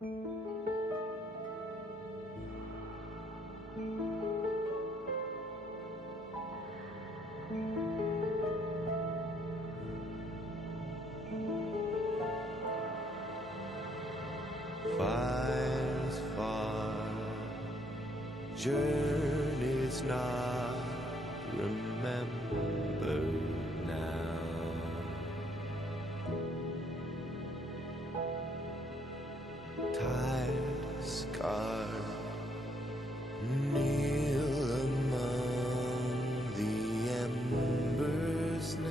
Fires far, journeys not remembered now. Tired, scarred, kneel among the embers now.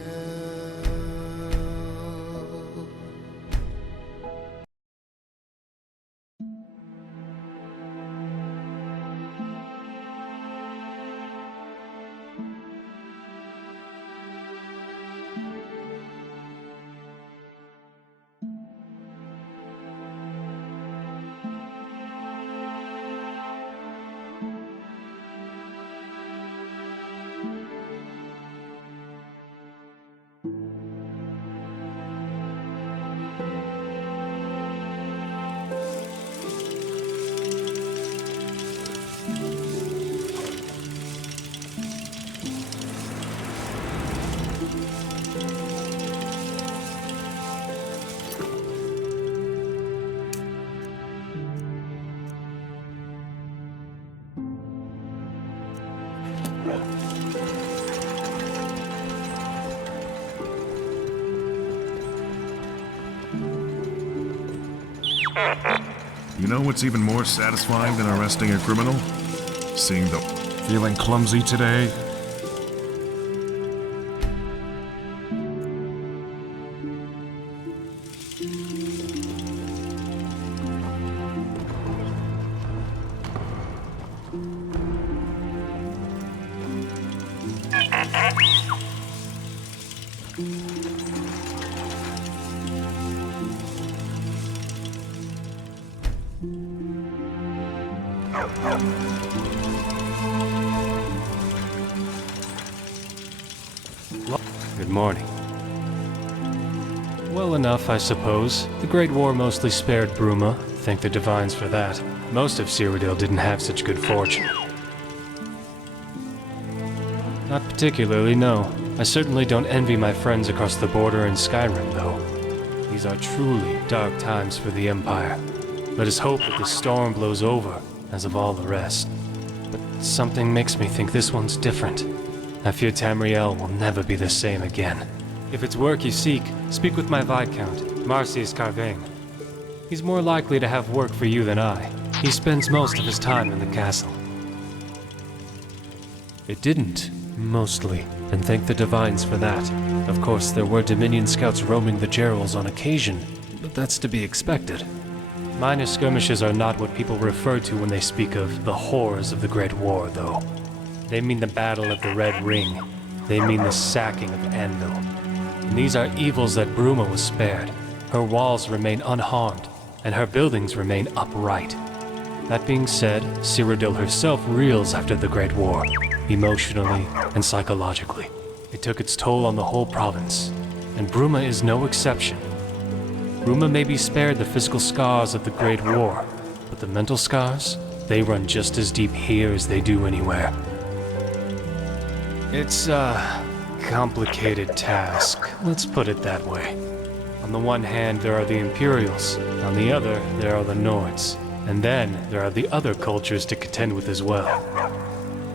You know what's even more satisfying than arresting a criminal? Seeing the... Feeling clumsy today? Good morning. Well enough, I suppose. The Great War mostly spared Bruma. Thank the Divines for that. Most of Cyrodiil didn't have such good fortune. Not particularly, no. I certainly don't envy my friends across the border in Skyrim, though. These are truly dark times for the Empire. Let us hope that this storm blows over, as of all the rest. But something makes me think this one's different. I fear Tamriel will never be the same again. If it's work you seek, speak with my Viscount, Marcius Carvain. He's more likely to have work for you than I. He spends most of his time in the castle. It didn't, mostly, and thank the Divines for that. Of course, there were Dominion scouts roaming the Gerals on occasion, but that's to be expected. Minor skirmishes are not what people refer to when they speak of the horrors of the Great War, though. They mean the Battle of the Red Ring. They mean the sacking of Anvil. And these are evils that Bruma was spared. Her walls remain unharmed, and her buildings remain upright. That being said, Cyrodiil herself reels after the Great War, emotionally and psychologically. It took its toll on the whole province, and Bruma is no exception. Bruma may be spared the physical scars of the Great War, but the mental scars, they run just as deep here as they do anywhere. It's a complicated task, let's put it that way. On the one hand, there are the Imperials. On the other, there are the Nords. And then, there are the other cultures to contend with as well.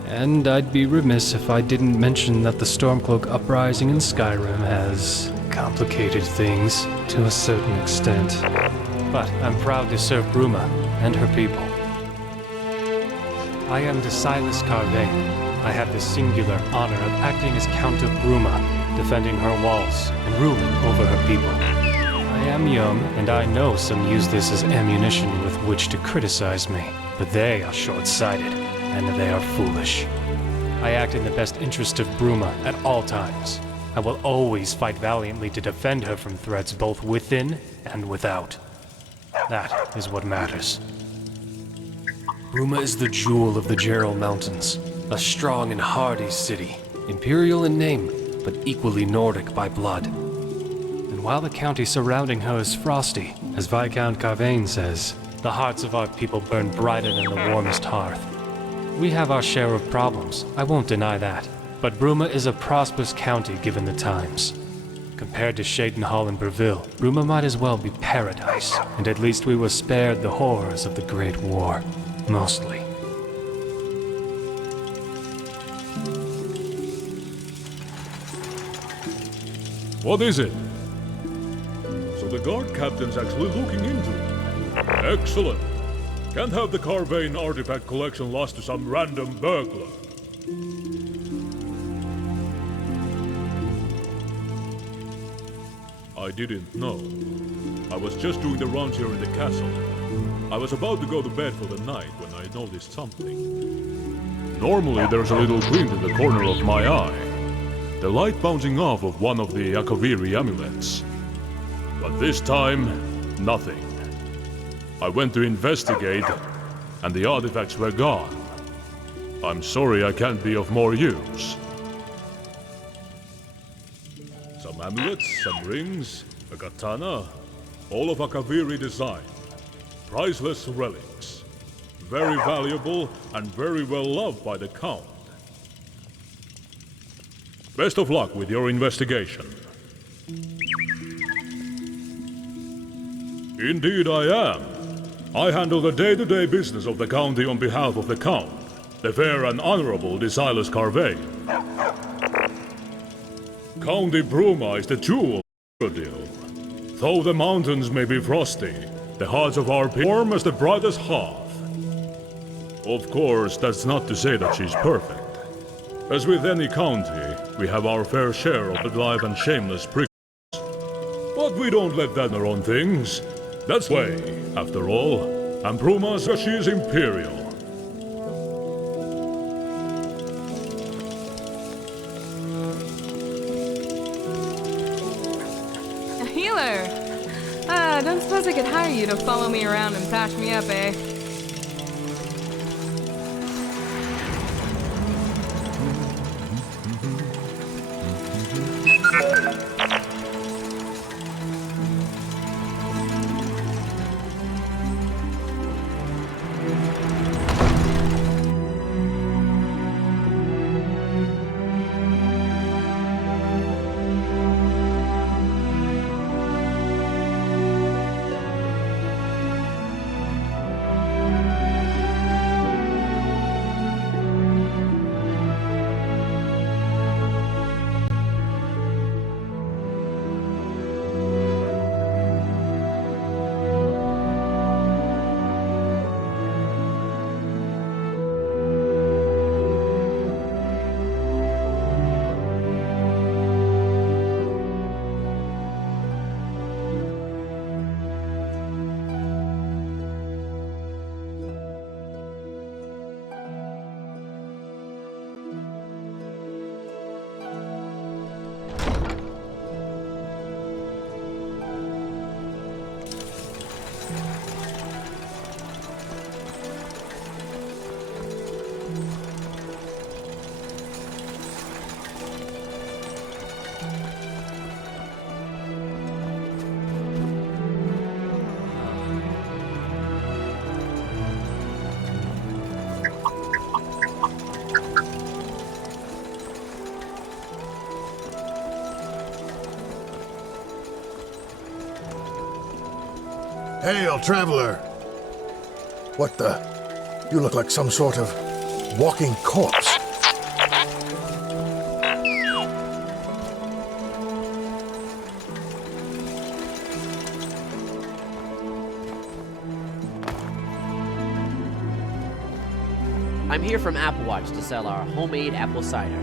And I'd be remiss if I didn't mention that the Stormcloak uprising in Skyrim has complicated things to a certain extent. But I'm proud to serve Bruma and her people. I am Silas Carvain. I have the singular honor of acting as Count of Bruma, defending her walls and ruling over her people. I am young, and I know some use this as ammunition with which to criticize me, but they are short-sighted, and they are foolish. I act in the best interest of Bruma at all times. I will always fight valiantly to defend her from threats both within and without. That is what matters. Bruma is the jewel of the Geral Mountains, a strong and hardy city, imperial in name, but equally Nordic by blood. And while the county surrounding her is frosty, as Viscount Carvain says, The hearts of our people burn brighter than the warmest hearth. We have our share of problems, I won't deny that. But Bruma is a prosperous county given the times. Compared to Shadenhall and Breville, Bruma might as well be paradise, and at least we were spared the horrors of the Great War. Mostly. What is it? So the guard captain's actually looking into it. Excellent. Can't have the Carvane artifact collection lost to some random burglar. I didn't know. I was just doing the rounds here in the castle. I was about to go to bed for the night when I noticed something. Normally there's a little glint in the corner of my eye. The light bouncing off of one of the Akaviri amulets. But this time, nothing. I went to investigate, and the artifacts were gone. I'm sorry I can't be of more use. Some amulets, some rings, a katana, all of Akaviri design. Priceless relics. Very valuable and very well loved by the Count. Best of luck with your investigation. Indeed I am. I handle the day-to-day business of the county on behalf of the Count, the fair and honorable Desireless Carvane. County Bruma is the jewel of the deal. Though the mountains may be frosty, the hearts of our people warm as the brightest hearth. Of course, that's not to say that she's perfect. As with any county, we have our fair share of good life and shameless prickles. But we don't let that run things. That's the way, after all. And Bruma says she is Imperial. A healer! Don't suppose I could hire you to follow me around and patch me up, eh? Hail, traveler! What the? You look like some sort of walking corpse. I'm here from Applewatch to sell our homemade apple cider.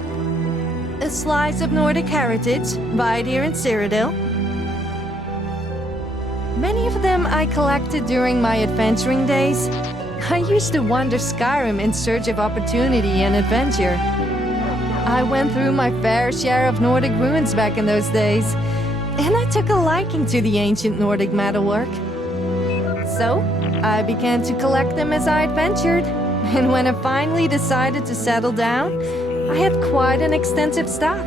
A slice of Nordic heritage, bide here in Cyrodiil. Many of them I collected during my adventuring days. I used to wander Skyrim in search of opportunity and adventure. I went through my fair share of Nordic ruins back in those days, and I took a liking to the ancient Nordic metalwork. So, I began to collect them as I adventured, and when I finally decided to settle down, I had quite an extensive stock.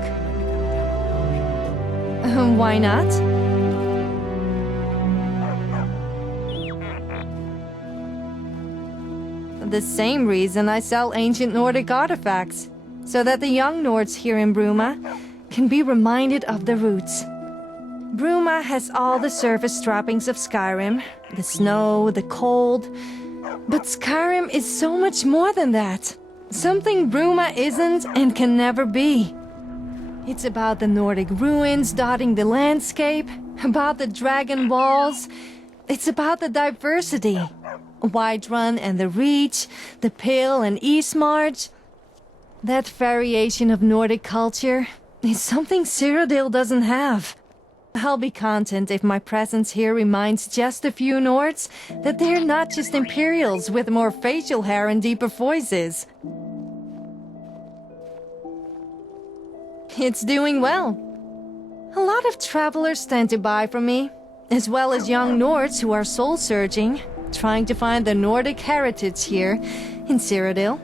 Why not? The same reason I sell ancient Nordic artifacts, so that the young Nords here in Bruma can be reminded of their roots. Bruma has all the surface trappings of Skyrim, the snow, the cold, but Skyrim is so much more than that. Something Bruma isn't and can never be. It's about the Nordic ruins dotting the landscape, about the dragon walls. It's about the diversity. Whiterun and the Reach, the Pale and Eastmarch. That variation of Nordic culture is something Cyrodiil doesn't have. I'll be content if my presence here reminds just a few Nords that they're not just Imperials with more facial hair and deeper voices. It's doing well. A lot of travelers tend to buy from me, as well as young Nords who are soul-searching, trying to find the Nordic heritage here in Cyrodiil.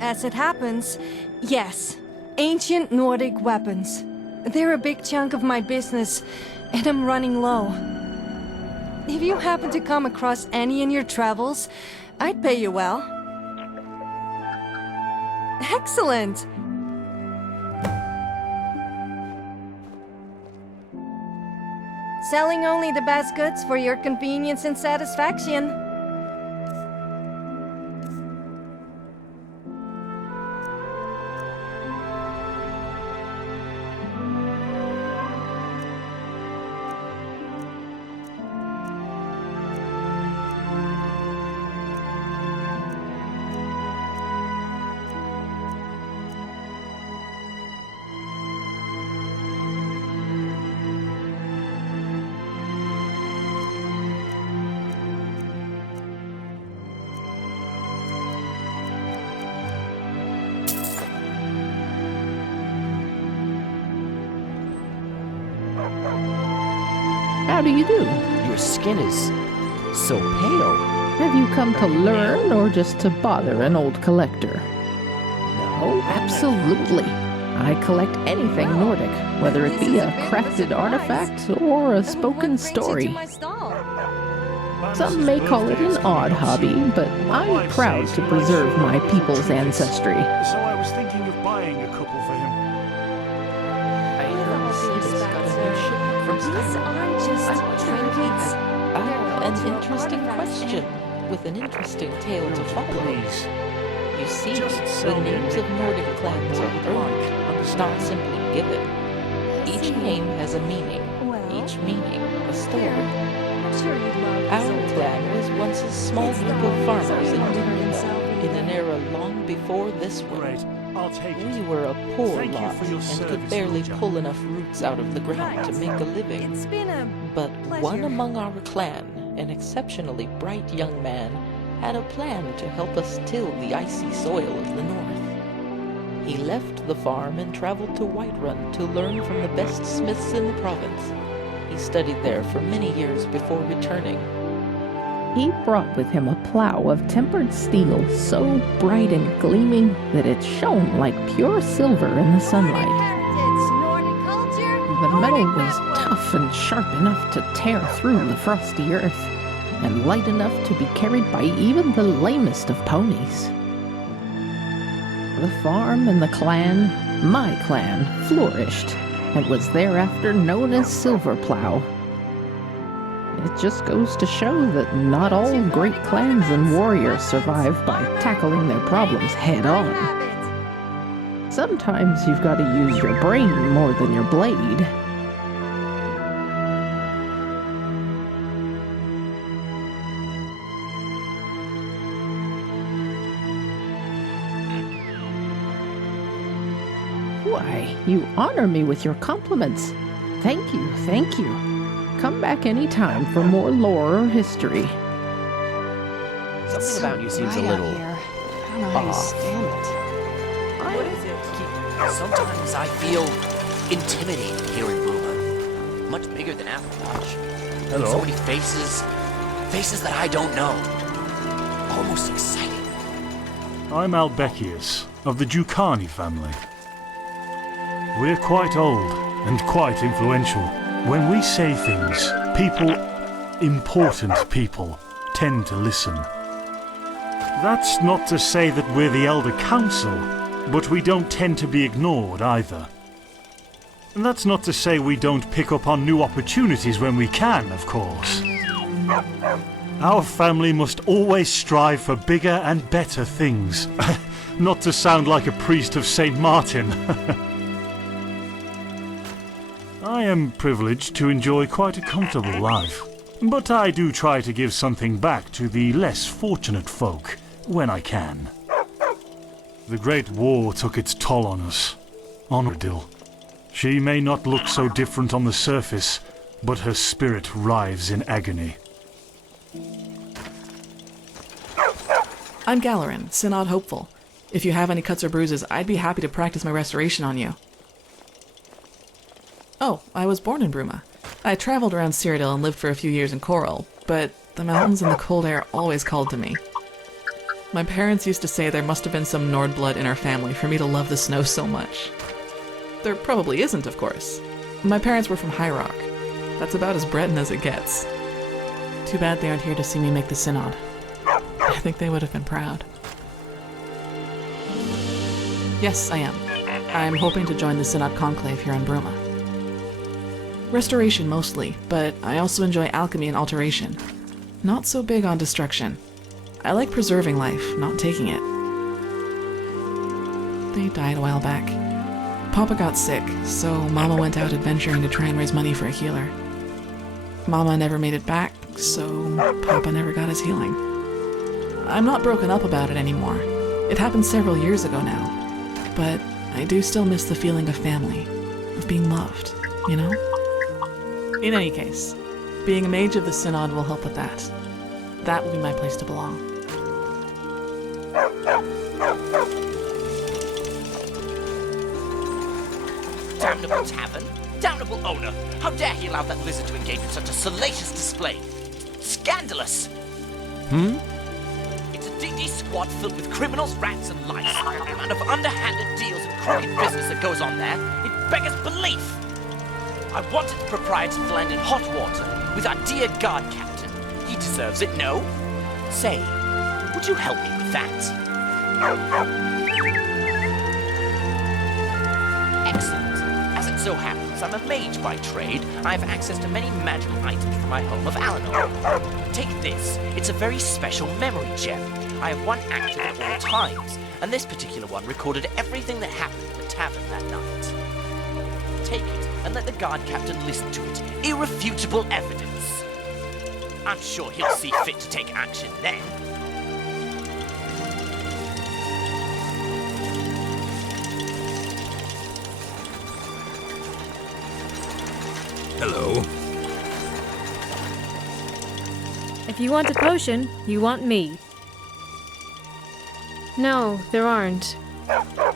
As it happens, yes, ancient Nordic weapons. They're a big chunk of my business, and I'm running low. If you happen to come across any in your travels, I'd pay you well. Excellent! Selling only the best goods for your convenience and satisfaction. How do you do? Your skin is so pale. Have you come to learn or just to bother an old collector? No, Absolutely. I collect anything Nordic, whether it be a crafted artifact or a spoken story. Some may call it an odd hobby, but I'm proud to preserve my people's ancestry. So I was thinking of buying a couple for him. I heard Cetus got a new shipment from Skyrim. An interesting question, with an interesting tale to follow. You see, the names of Nordic clans are earned, not simply given. Each name has a meaning, each meaning a story. Our clan was once a small group of farmers in Winterfell, in an era long before this one. We were a poor lot and could barely pull enough roots out of the ground to make a living. But one among our clan, an exceptionally bright young man, had a plan to help us till the icy soil of the north. He left the farm and traveled to Whiterun to learn from the best smiths in the province. He studied there for many years before returning. He brought with him a plow of tempered steel so bright and gleaming that it shone like pure silver in the sunlight. The metal was tough and sharp enough to tear through the frosty earth, and light enough to be carried by even the lamest of ponies. The farm and the clan, my clan, flourished, and was thereafter known as Silver Plow. It just goes to show that not all great clans and warriors survive by tackling their problems head on. Sometimes you've got to use your brain more than your blade. Why, you honor me with your compliments. Thank you, thank you. Come back any time for more lore or history. Something about you seems a little off. Sometimes I feel intimidated here in Bruma. Much bigger than Applewatch. Hello. So many faces that I don't know. Almost exciting. I'm Albecius, of the Ducani family. We're quite old and quite influential. When we say things, people important people tend to listen. That's not to say that we're the Elder Council, but we don't tend to be ignored either. And that's not to say we don't pick up on new opportunities when we can, of course. Our family must always strive for bigger and better things. Not to sound like a priest of St. Martin. I am privileged to enjoy quite a comfortable life, but I do try to give something back to the less fortunate folk when I can. The Great War took its toll on us. On Ardil. She may not look so different on the surface, but her spirit writhes in agony. I'm Galarin, Synod Hopeful. If you have any cuts or bruises, I'd be happy to practice my restoration on you. Oh, I was born in Bruma. I traveled around Cyrodiil and lived for a few years in Coral, but the mountains and the cold air always called to me. My parents used to say there must have been some Nord blood in our family for me to love the snow so much. There probably isn't, of course. My parents were from High Rock. That's about as Breton as it gets. Too bad they aren't here to see me make the Synod. I think they would have been proud. Yes, I am. I'm hoping to join the Synod Conclave here in Bruma. Restoration mostly, but I also enjoy alchemy and alteration. Not so big on destruction. I like preserving life, not taking it. They died a while back. Papa got sick, so Mama went out adventuring to try and raise money for a healer. Mama never made it back, so Papa never got his healing. I'm not broken up about it anymore. It happened several years ago now. But I do still miss the feeling of family, of being loved, you know? In any case, being a mage of the Synod will help with that. That will be my place to belong. Damnable tavern! Damnable owner! How dare he allow that lizard to engage in such a salacious display? Scandalous! It's a DD squad filled with criminals, rats, and lice. The amount of underhanded deals and crooked business that goes on there, it beggars belief! I wanted the proprietor to land in hot water with our dear guard captain. He deserves it, no? Say, would you help me with that? Excellent. As it so happens, I'm a mage by trade. I have access to many magical items from my home of Alinor. Take this. It's a very special memory gem. I have one active at all times, and this particular one recorded everything that happened in the tavern that night. Take it, and let the guard captain listen to it. Irrefutable evidence. I'm sure he'll see fit to take action then. Hello. If you want a potion, you want me. No, there aren't.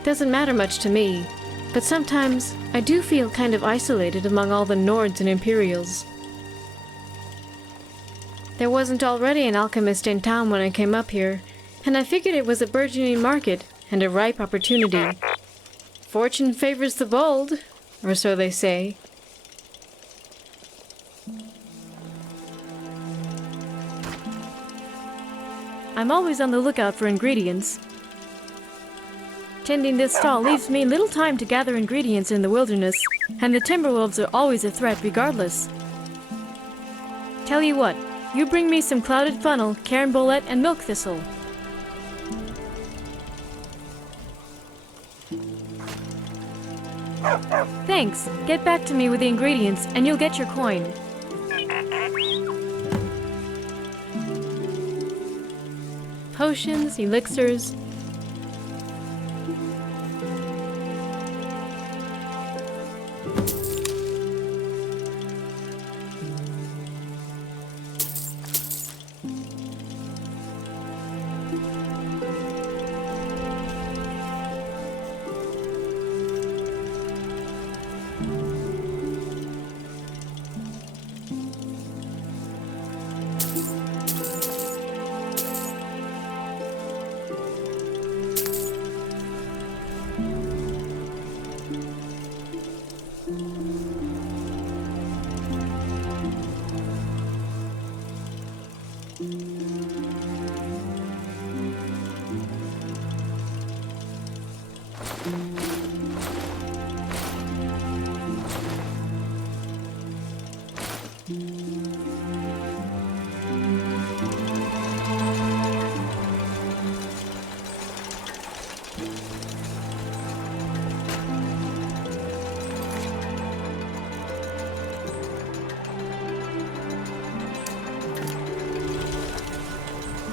Doesn't matter much to me. But sometimes, I do feel kind of isolated among all the Nords and Imperials. There wasn't already an alchemist in town when I came up here, and I figured it was a burgeoning market and a ripe opportunity. Fortune favors the bold, or so they say. I'm always on the lookout for ingredients. Tending this stall leaves me little time to gather ingredients in the wilderness, and the Timberwolves are always a threat regardless. Tell you what, you bring me some clouded funnel, cairn bolete, and milk thistle. Thanks. Get back to me with the ingredients, and you'll get your coin. Potions, elixirs.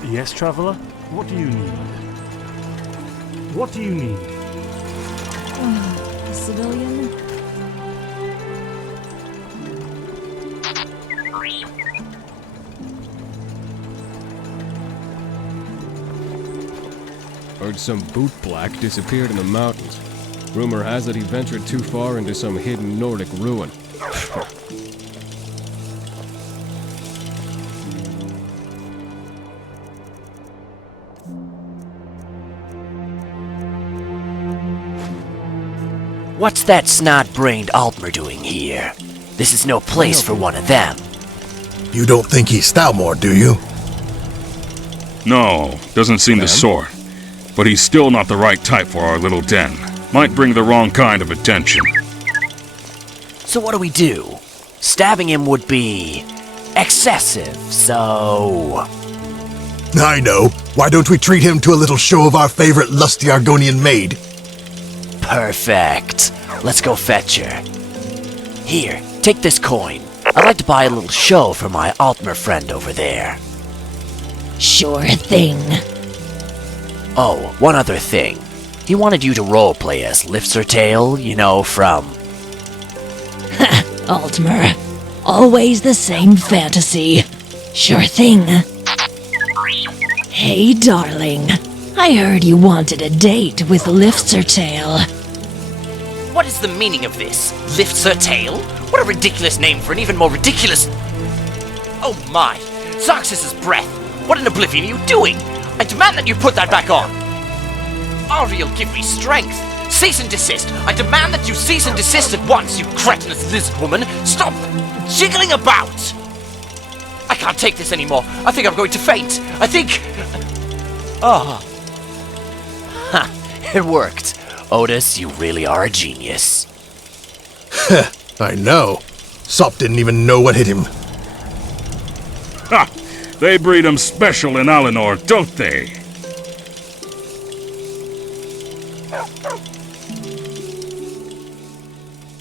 Yes, traveler? What do you need? What do you need? A civilian? Heard some bootblack disappeared in the mountains. Rumor has it he ventured too far into some hidden Nordic ruin. What's that snot-brained Altmer doing here? This is no place for one of them. You don't think he's Thalmor, do you? No, doesn't seem the sort. But he's still not the right type for our little den. Might bring the wrong kind of attention. So what do we do? Stabbing him would be excessive, so... I know. Why don't we treat him to a little show of our favorite lusty Argonian maid? Perfect. Let's go fetch her. Here, take this coin. I'd like to buy a little show for my Altmer friend over there. Sure thing. Oh, one other thing. He wanted you to roleplay as Liftsertail, you know, from... Altmer. Always the same fantasy. Sure thing. Hey, darling. I heard you wanted a date with Liftsertail. What is the meaning of this? Liftsertail? What a ridiculous name for an even more ridiculous... Oh my! Zoxus's breath! What in oblivion are you doing? I demand that you put that back on! Ariel, give me strength! Cease and desist! I demand that you cease and desist at once, you cretinous lizard woman! Stop jiggling about! I can't take this anymore. I think I'm going to faint. I think... Oh. Ha! It worked. Otis, you really are a genius. I know. Sop didn't even know what hit him. Ha! They breed 'em special in Alinor, don't they?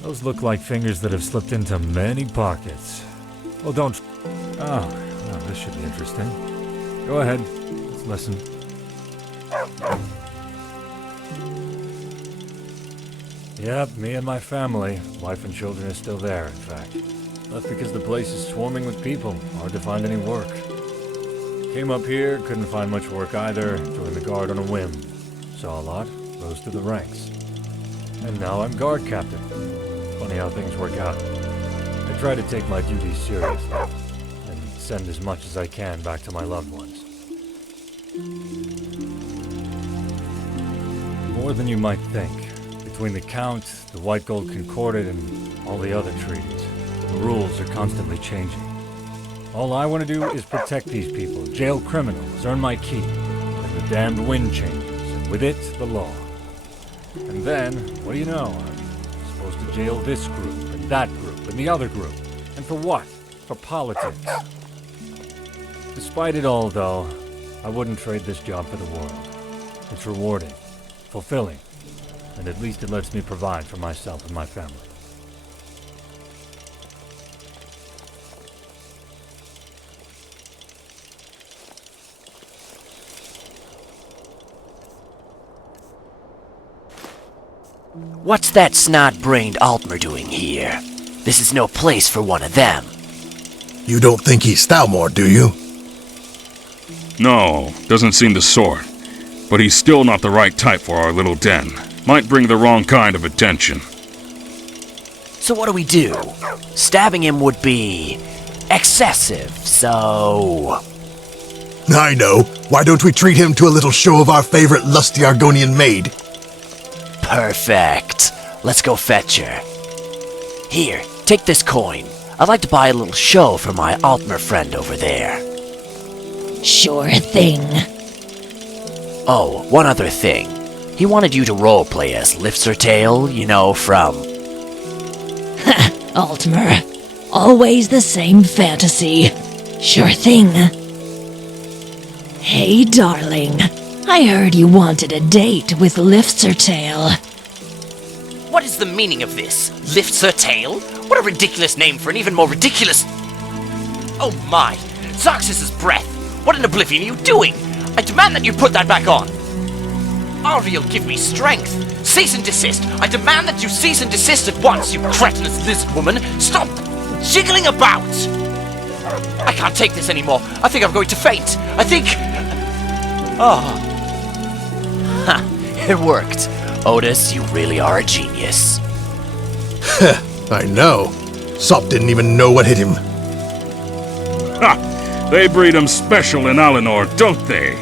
Those look like fingers that have slipped into many pockets. Well, don't... Oh, well, this should be interesting. Go ahead. Let's listen. Yep, me and my family. Wife and children are still there, in fact. Left because the place is swarming with people. Hard to find any work. Came up here, couldn't find much work either. Joined the guard on a whim. Saw a lot, rose to the ranks. And now I'm guard captain. Funny how things work out. I try to take my duties seriously. And send as much as I can back to my loved ones. More than you might think. Between the Count, the White Gold Concordat, and all the other treaties, the rules are constantly changing. All I want to do is protect these people, jail criminals, earn my keep. Then the damned wind changes, and with it, the law. And then, what do you know? I'm supposed to jail this group, and that group, and the other group. And for what? For politics. Despite it all, though, I wouldn't trade this job for the world. It's rewarding, fulfilling, and at least it lets me provide for myself and my family. What's that snot-brained Altmer doing here? This is no place for one of them. You don't think he's Thalmor, do you? No, doesn't seem the sort. But he's still not the right type for our little den. Might bring the wrong kind of attention. So what do we do? Stabbing him would be... excessive, so... I know. Why don't we treat him to a little show of our favorite lusty Argonian maid? Perfect. Let's go fetch her. Here, take this coin. I'd like to buy a little show for my Altmer friend over there. Sure thing. Oh, one other thing. He wanted you to roleplay as Liftsertail, you know, from... Altmer, always the same fantasy. Sure thing. Hey, darling. I heard you wanted a date with Liftsertail. What is the meaning of this? Liftsertail? What a ridiculous name for an even more ridiculous... Oh my! Zarxus's breath! What in oblivion are you doing? I demand that you put that back on! Ariel, give me strength! Cease and desist! I demand that you cease and desist at once, you cretinous lizard woman! Stop jiggling about! I can't take this anymore. I think I'm going to faint. I think... Oh. Ha! It worked. Otis, you really are a genius. I know. Sop didn't even know what hit him. Ha! They breed 'em special in Alinor, don't they?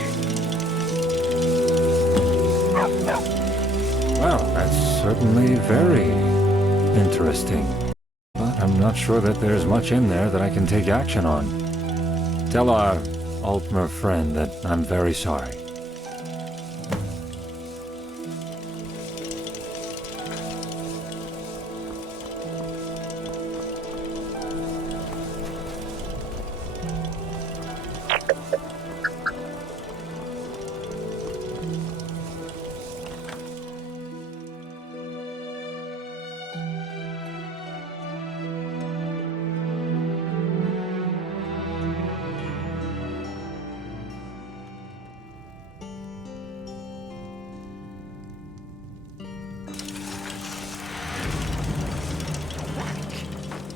Well, that's certainly very interesting. But I'm not sure that there's much in there that I can take action on. Tell our Altmer friend that I'm very sorry.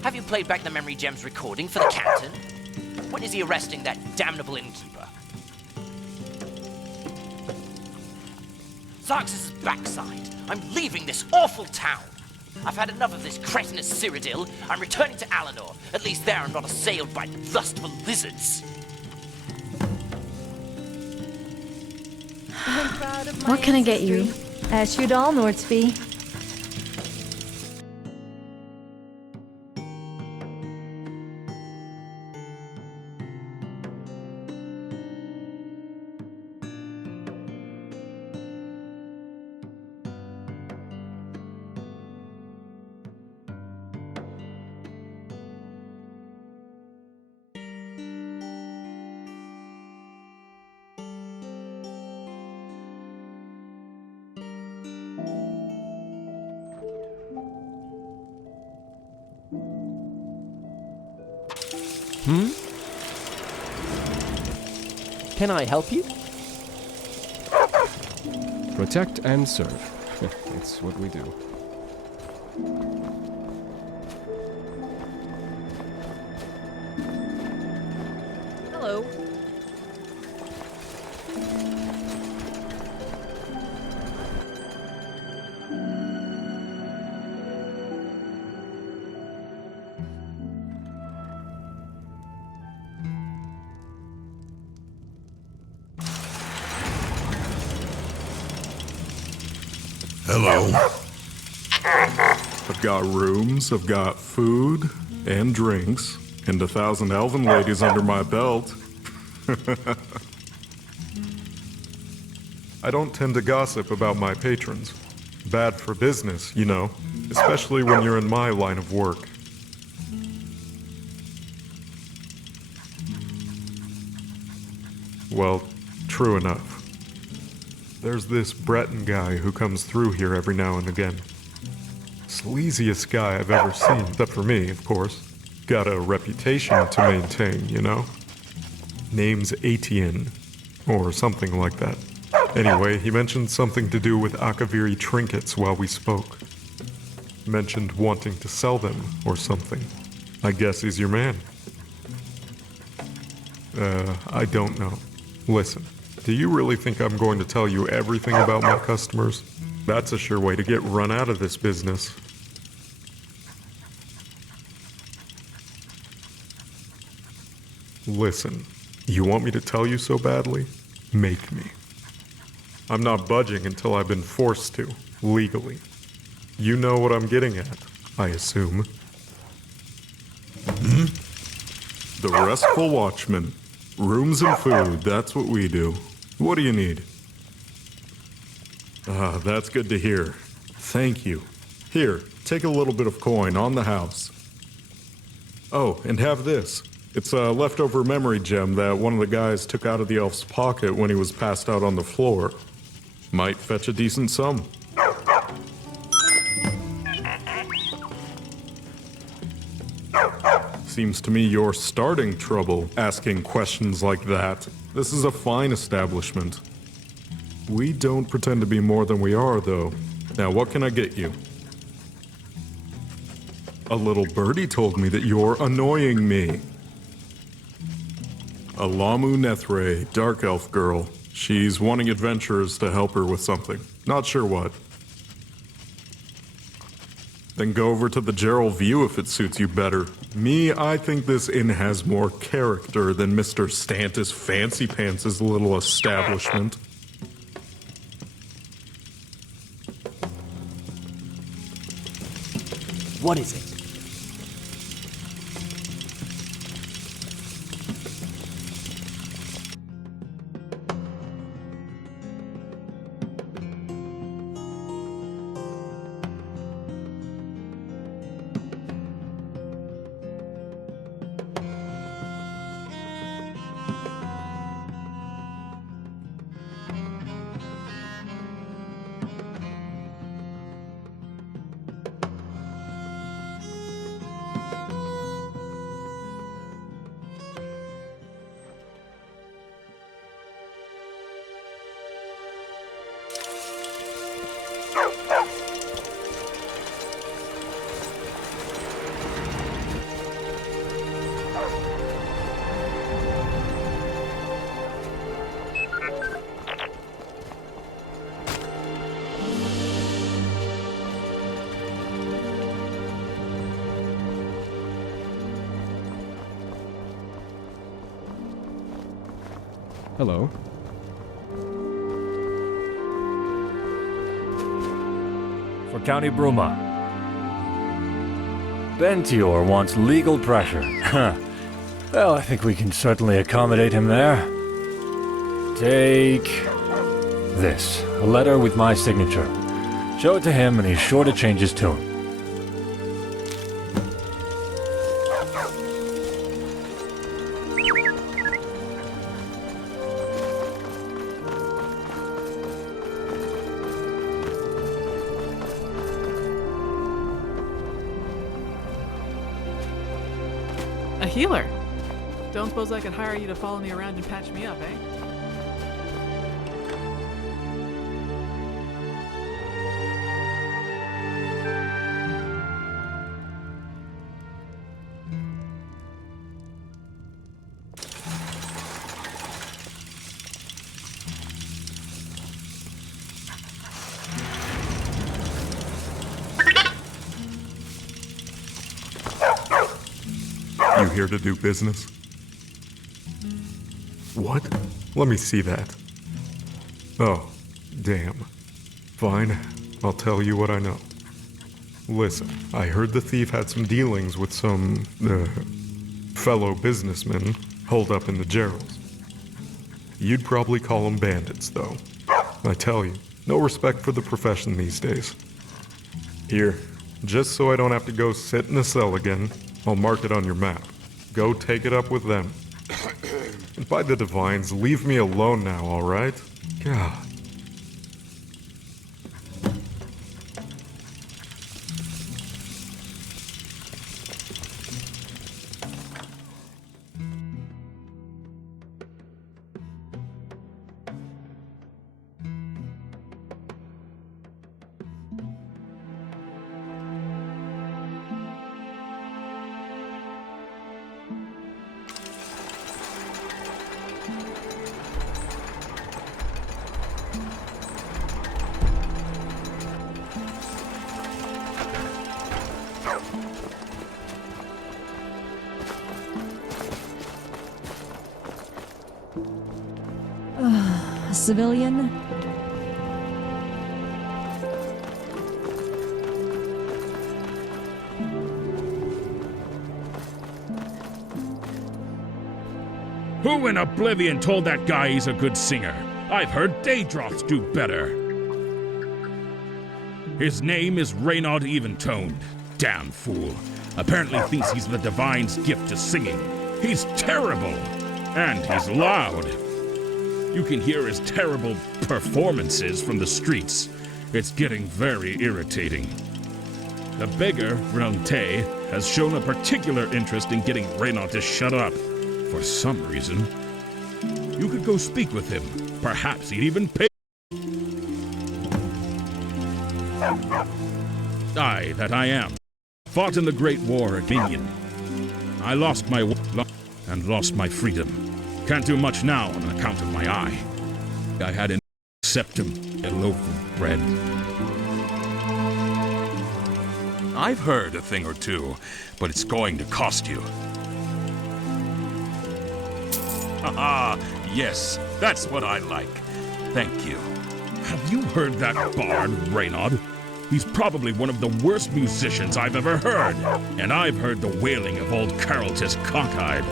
Have you played back the Memory Gem's recording for the captain? When is he arresting that damnable innkeeper? Zarxus' backside. I'm leaving this awful town. I've had enough of this cretinous Cyrodiil. I'm returning to Alinor. At least there I'm not assailed by lustful lizards. What can I get you? As you'd all, Nordsby. Can I help you? Protect and serve. It's what we do. Hello. Hello. I've got rooms, I've got food and drinks, and 1,000 elven ladies under my belt. I don't tend to gossip about my patrons. Bad for business, you know, especially when you're in my line of work. Well, true enough. There's this Breton guy who comes through here every now and again. Sleaziest guy I've ever seen, except for me, of course. Got a reputation to maintain, you know? Name's Etienne, or something like that. Anyway, he mentioned something to do with Akaviri trinkets while we spoke. Mentioned wanting to sell them, or something. I guess he's your man. I don't know. Listen. Do you really think I'm going to tell you everything about my customers? That's a sure way to get run out of this business. Listen, you want me to tell you so badly? Make me. I'm not budging until I've been forced to, legally. You know what I'm getting at, I assume. The Restful Watchman. Rooms and food, that's what we do. What do you need? Ah, that's good to hear. Thank you. Here, take a little bit of coin on the house. Oh, and have this. It's a leftover memory gem that one of the guys took out of the elf's pocket when he was passed out on the floor. Might fetch a decent sum. Seems to me you're starting trouble asking questions like that. This is a fine establishment. We don't pretend to be more than we are, though. Now, what can I get you? A little birdie told me that you're annoying me. A Lamu Nethre, dark elf girl. She's wanting adventurers to help her with something. Not sure what. Then go over to the Gerald View if it suits you better. Me, I think this inn has more character than Mr. Stantis Fancy Pants' little establishment. What is it? Hello. For County Bruma. Bentior wants legal pressure. Well, I think we can certainly accommodate him there. Take this, a letter with my signature. Show it to him and he's sure to change his tune. A healer? Don't suppose I could hire you to follow me around and patch me up, eh? You here to do business? What? Let me see that. Oh, damn. Fine, I'll tell you what I know. Listen, I heard the thief had some dealings with some, fellow businessmen holed up in the Geralds. You'd probably call them bandits, though. I tell you, no respect for the profession these days. Here, just so I don't have to go sit in a cell again, I'll mark it on your map. Go take it up with them. And by the divines, leave me alone now, alright? God. Civilian? Who in Oblivion told that guy he's a good singer? I've heard Daedroths do better. His name is Reynard Eventoned. Damn fool. Apparently thinks he's the Divine's gift to singing. He's terrible! And he's loud. You can hear his terrible performances from the streets. It's getting very irritating. The beggar, Ronte, has shown a particular interest in getting Reynard to shut up. For some reason. You could go speak with him. Perhaps he'd even pay. I, that I am. Fought in the Great War at Minion. I lost my and lost my freedom. Can't do much now on account of my eye. I had an septum, a loaf of bread. I've heard a thing or two, but it's going to cost you. Haha, yes, that's what I like. Thank you. Have you heard that bard, Reynard? He's probably one of the worst musicians I've ever heard. And I've heard the wailing of old Caroltus Cockeyed.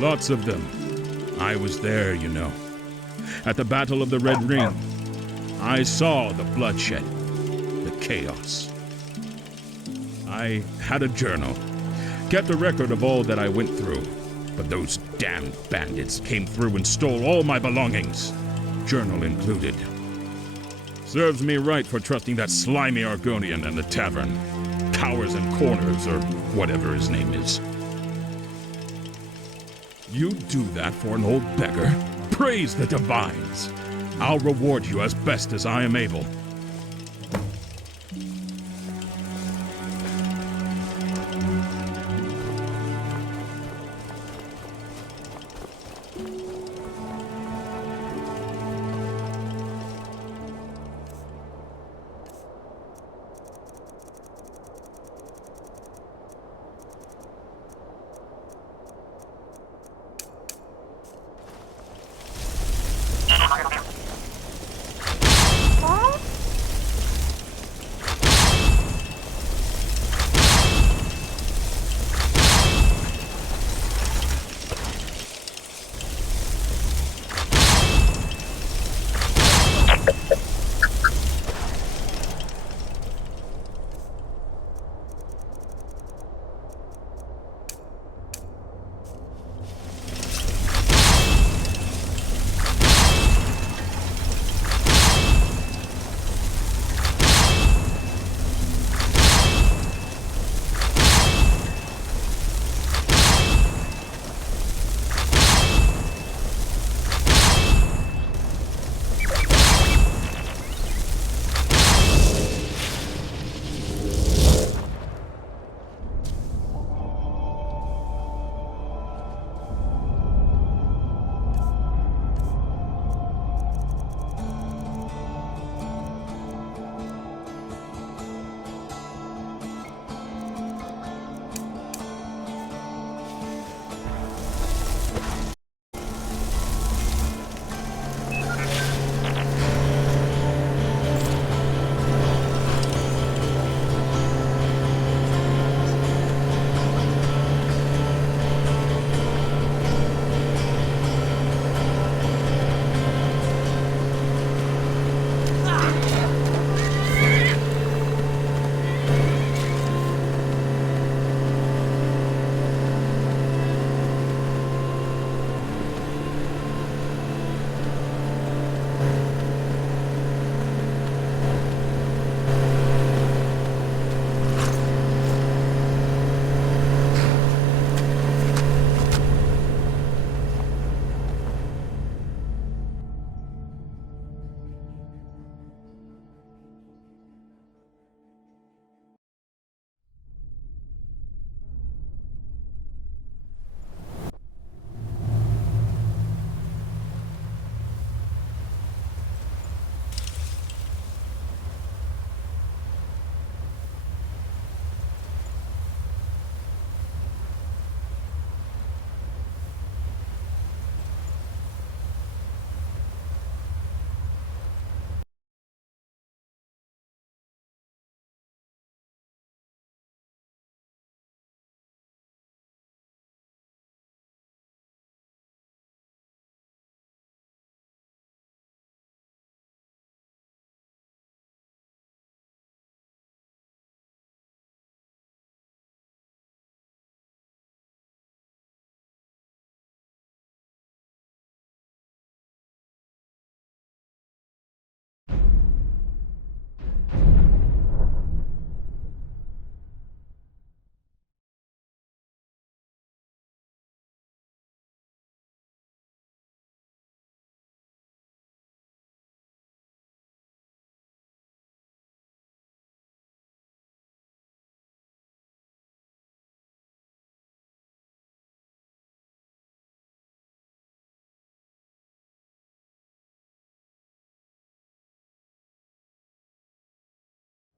Lots of them. I was there, you know. At the Battle of the Red Ring. I saw the bloodshed, the chaos. I had a journal. Kept a record of all that I went through. But those damned bandits came through and stole all my belongings. Journal included. Serves me right for trusting that slimy Argonian in the tavern. Cowers in corners, or whatever his name is. You do that for an old beggar? Praise the Divines! I'll reward you as best as I am able.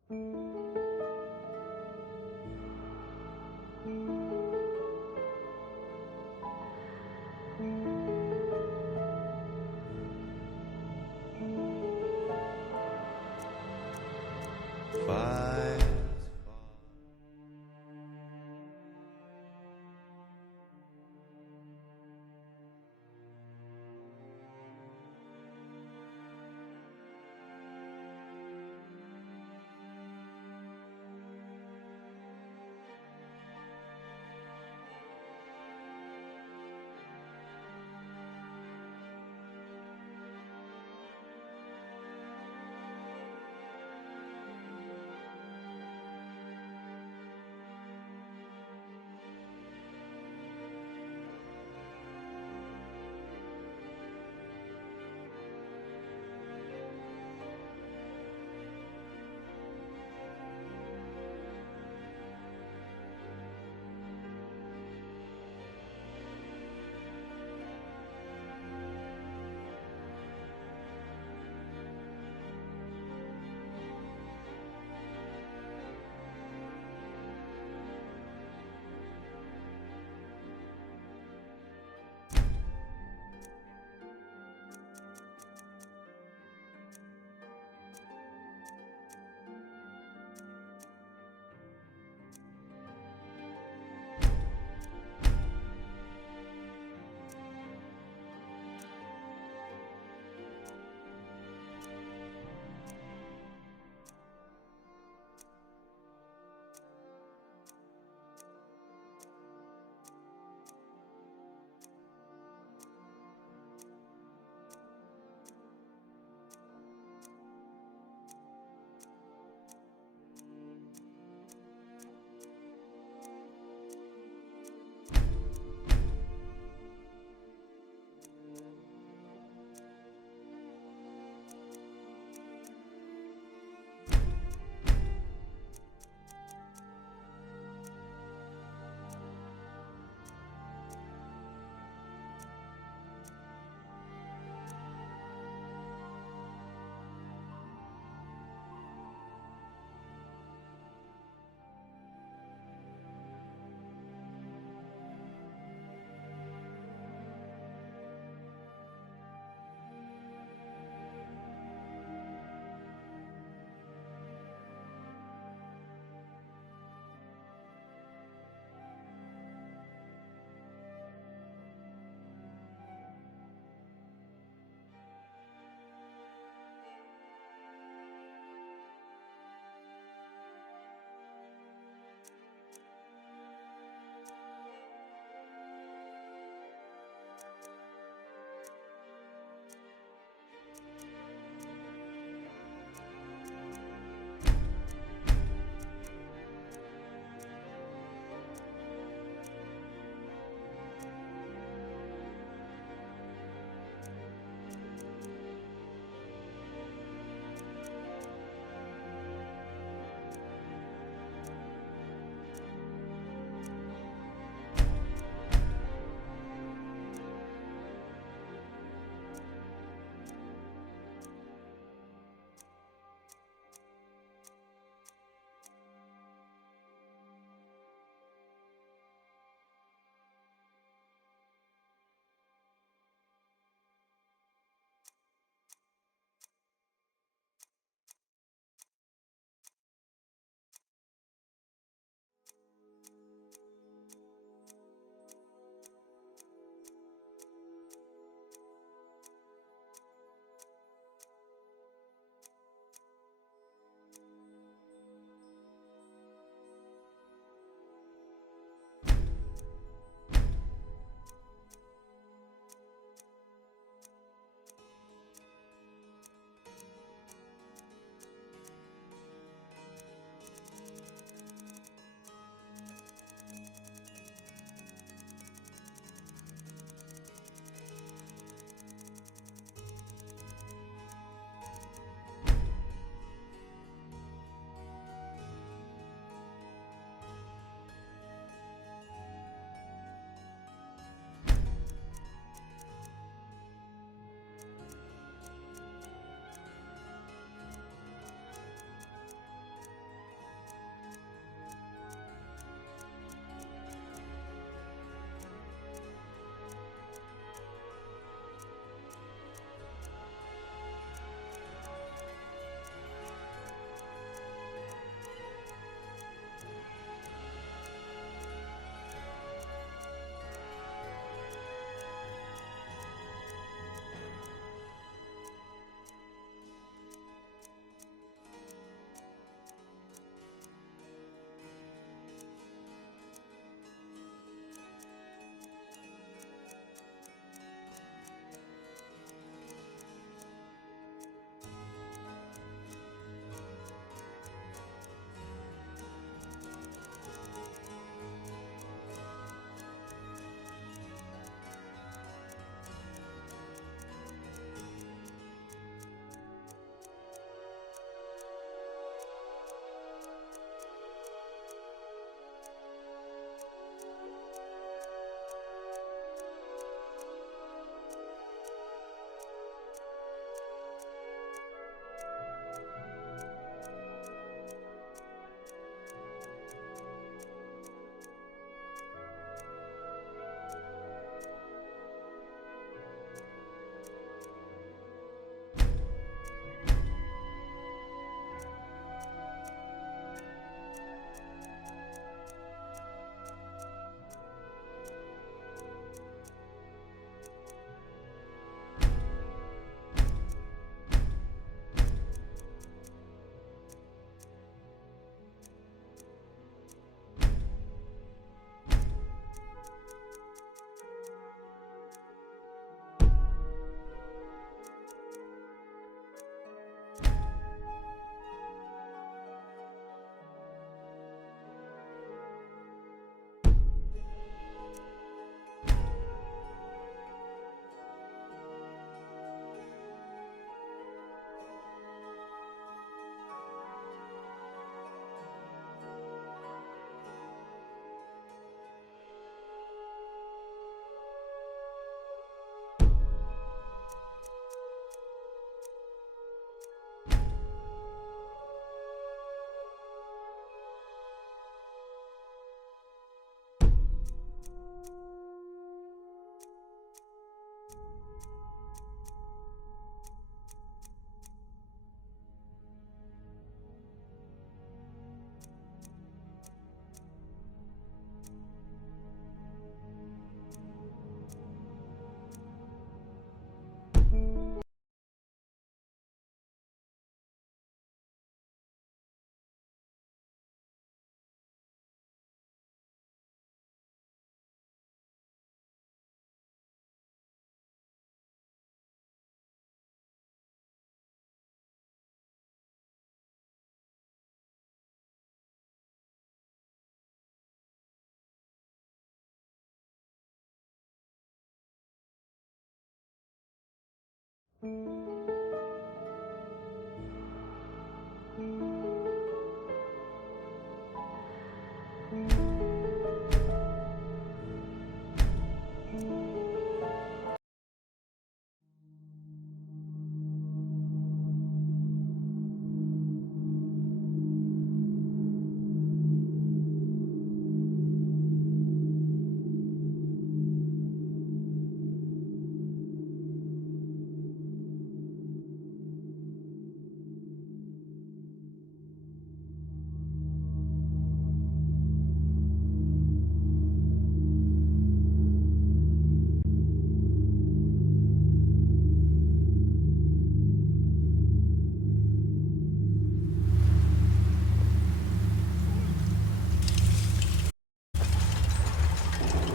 Fire.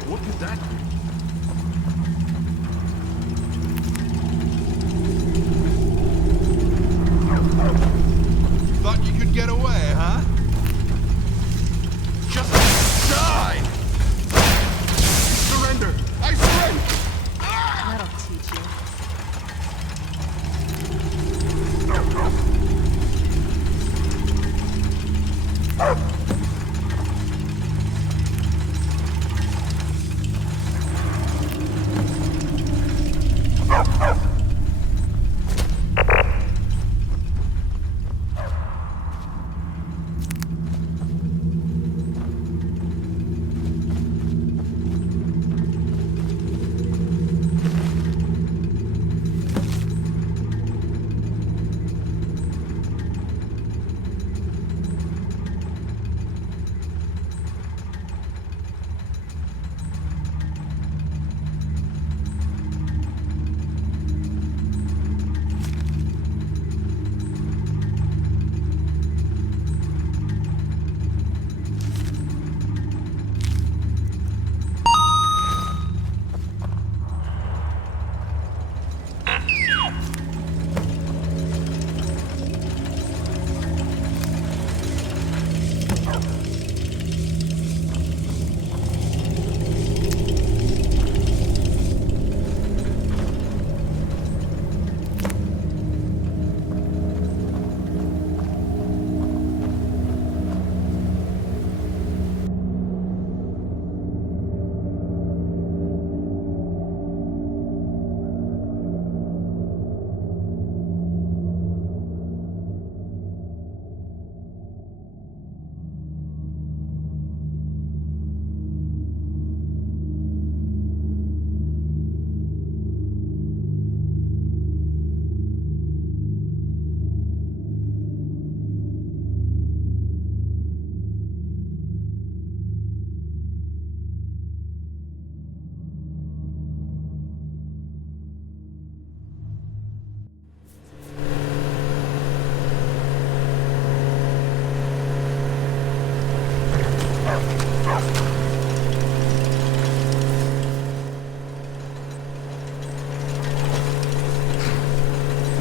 What could that be? Thought you could get away, huh? Just die! Surrender! I surrender! That'll teach you.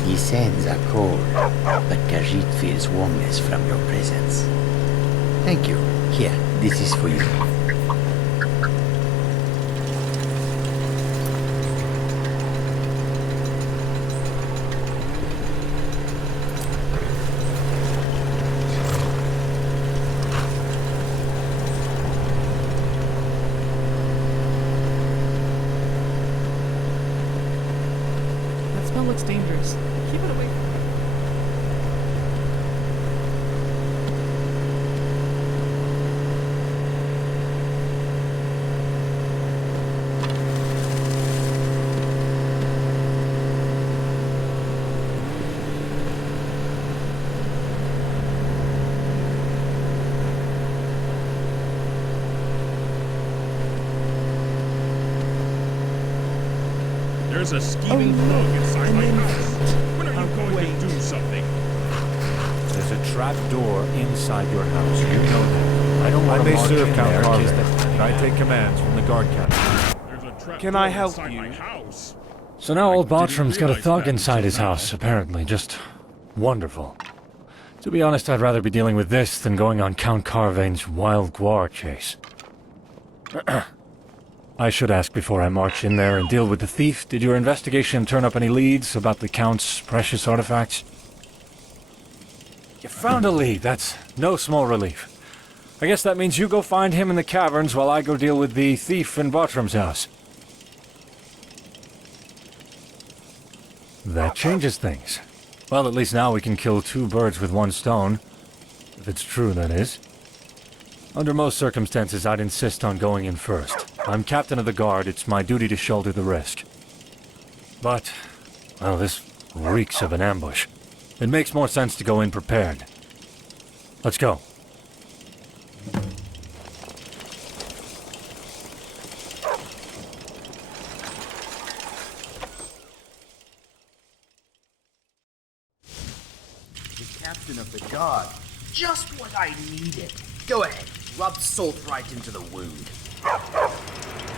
The sands are cold, but Khajiit feels warmness from your presence. Thank you. Here, this is for you. That smell looks dangerous. Keep it away from me. There's a scheming thug inside my house. When are you going to do something? There's a trap door inside your house. You know that. I don't want to march in there, but I take commands from the guard captain. Can I help you? So now old Bartram's got a thug inside his house, apparently. Just wonderful. To be honest, I'd rather be dealing with this than going on Count Carvane's wild guar chase. I should ask before I march in there and deal with the thief. Did your investigation turn up any leads about the Count's precious artifacts? You found a lead. That's no small relief. I guess that means you go find him in the caverns while I go deal with the thief in Bartram's house. That changes things. Well, at least now we can kill 2 birds with 1 stone. If it's true, that is. Under most circumstances, I'd insist on going in first. I'm captain of the guard. It's my duty to shoulder the risk. But, well, this reeks of an ambush. It makes more sense to go in prepared. Let's go. Captain of the guard. Just what I needed. Go ahead, rub salt right into the wound.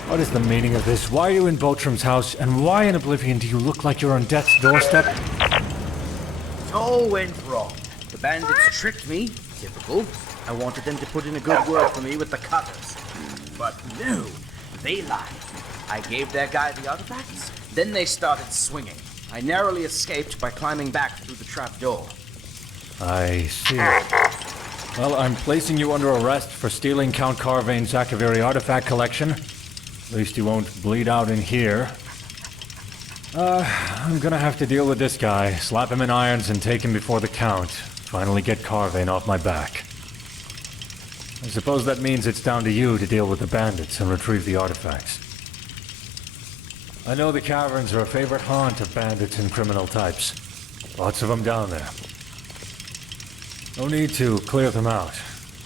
What is the meaning of this? Why are you in Bartram's house, and why in Oblivion do you look like you're on death's doorstep? It all went wrong. The bandits tricked me. Typical. I wanted them to put in a good word for me with the cutters. But no, they lied. I gave their guy the artifacts, then they started swinging. I narrowly escaped by climbing back through the trap door. I see. Well, I'm placing you under arrest for stealing Count Carvane's Akaviri artifact collection. At least you won't bleed out in here. I'm gonna have to deal with this guy, slap him in irons and take him before the Count. Finally get Carvane off my back. I suppose that means it's down to you to deal with the bandits and retrieve the artifacts. I know the caverns are a favorite haunt of bandits and criminal types. Lots of them down there. No need to clear them out.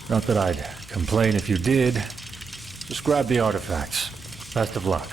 Not that I'd complain if you did. Just grab the artifacts. Best of luck.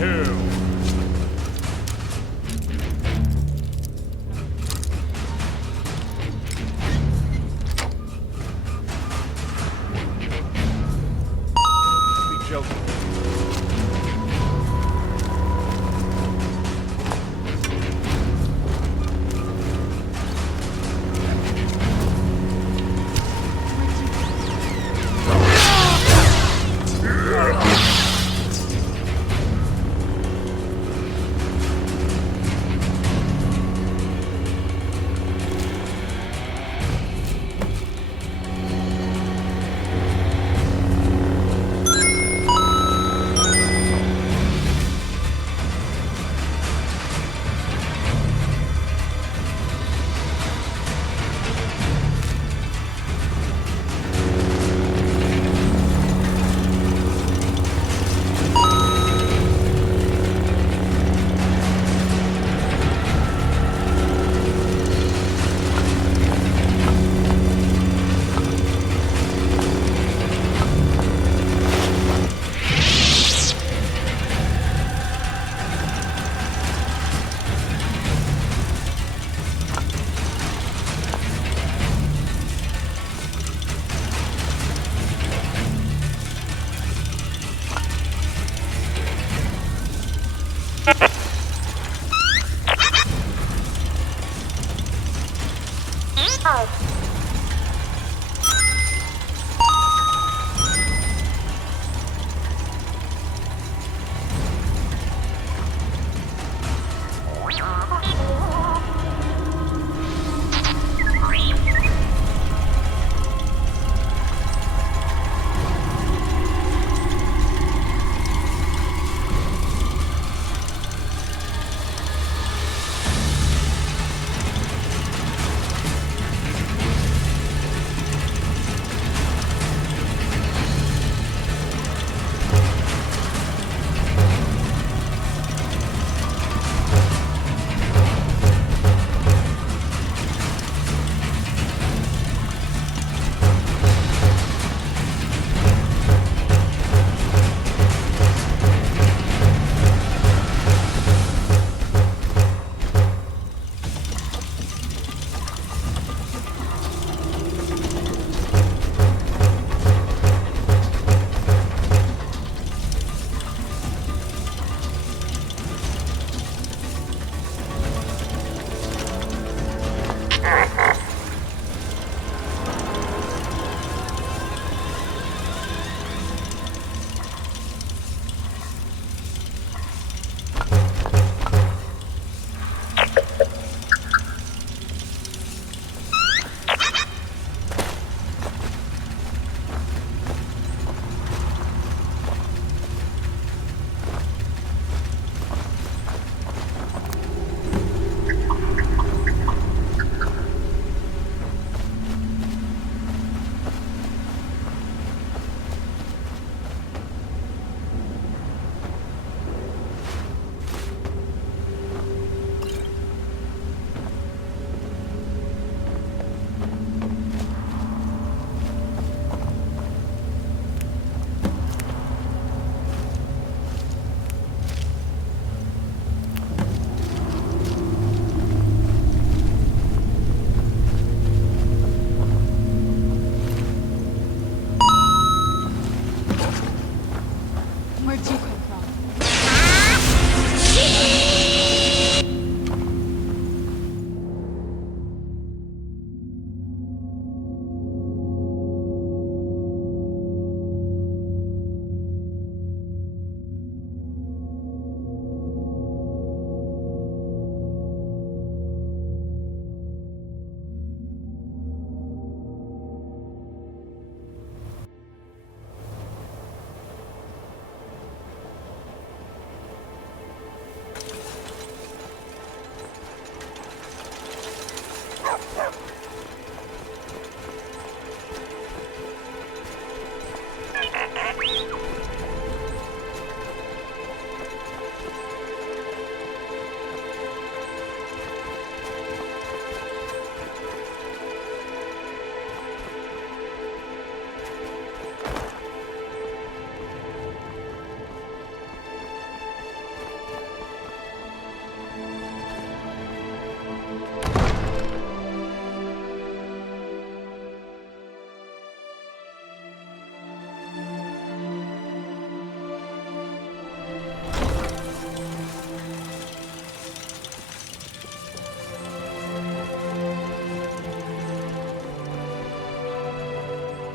too. Be joking.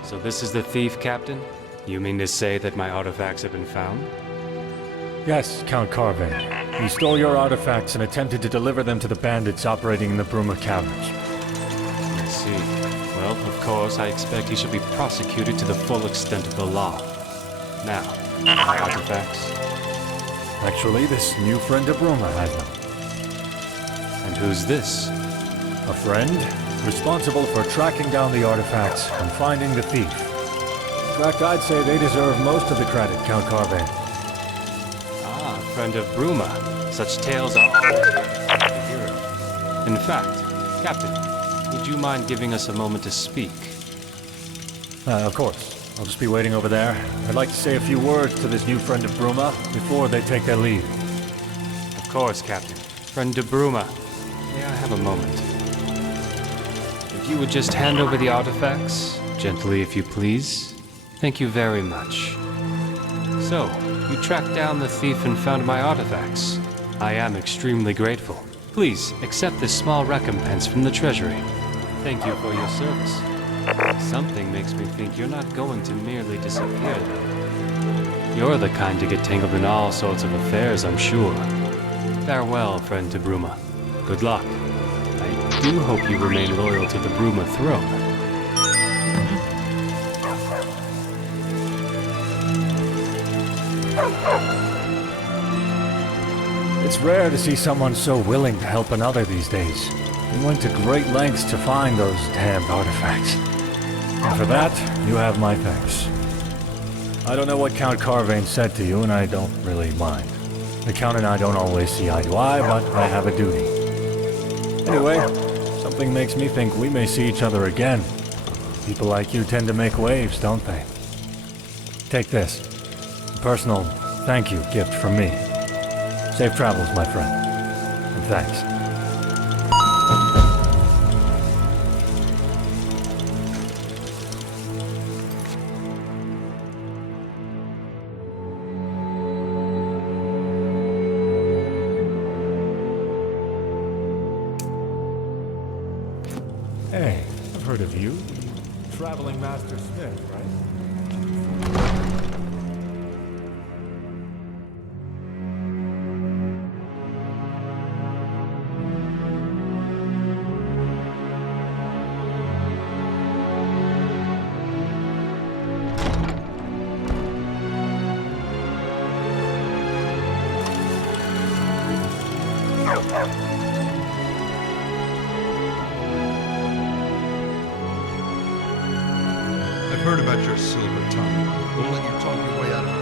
So this is the thief, Captain? You mean to say that my artifacts have been found? Yes, Count Carvin. He stole your artifacts and attempted to deliver them to the bandits operating in the Bruma Caverns. I see. Well, of course, I expect he should be prosecuted to the full extent of the law. Now, my artifacts? Actually, this new friend of Bruma has them. And who's this? A friend responsible for tracking down the artifacts and finding the thief. In fact, I'd say they deserve most of the credit, Count Carvin. Ah, friend of Bruma. Such tales are always to hear. In fact, Captain, would you mind giving us a moment to speak? Of course. I'll just be waiting over there. I'd like to say a few words to this new friend of Bruma before they take their leave. Of course, Captain. Friend de Bruma, may I have a moment? If you would just hand over the artifacts, gently if you please. Thank you very much. So, you tracked down the thief and found my artifacts. I am extremely grateful. Please, accept this small recompense from the Treasury. Thank you for your service. Something makes me think you're not going to merely disappear, though. You're the kind to get tangled in all sorts of affairs, I'm sure. Farewell, friend to Bruma. Good luck. I do hope you remain loyal to the Bruma throne. It's rare to see someone so willing to help another these days. He went to great lengths to find those damned artifacts. And for that, you have my thanks. I don't know what Count Carvane said to you, and I don't really mind. The Count and I don't always see eye to eye, but I have a duty. Anyway, something makes me think we may see each other again. People like you tend to make waves, don't they? Take this. A personal thank you gift from me. Safe travels, my friend. And thanks. Hey, I've heard of you. Traveling Master Smith, right? I've heard about your silver tongue. We'll let you talk your way out of it.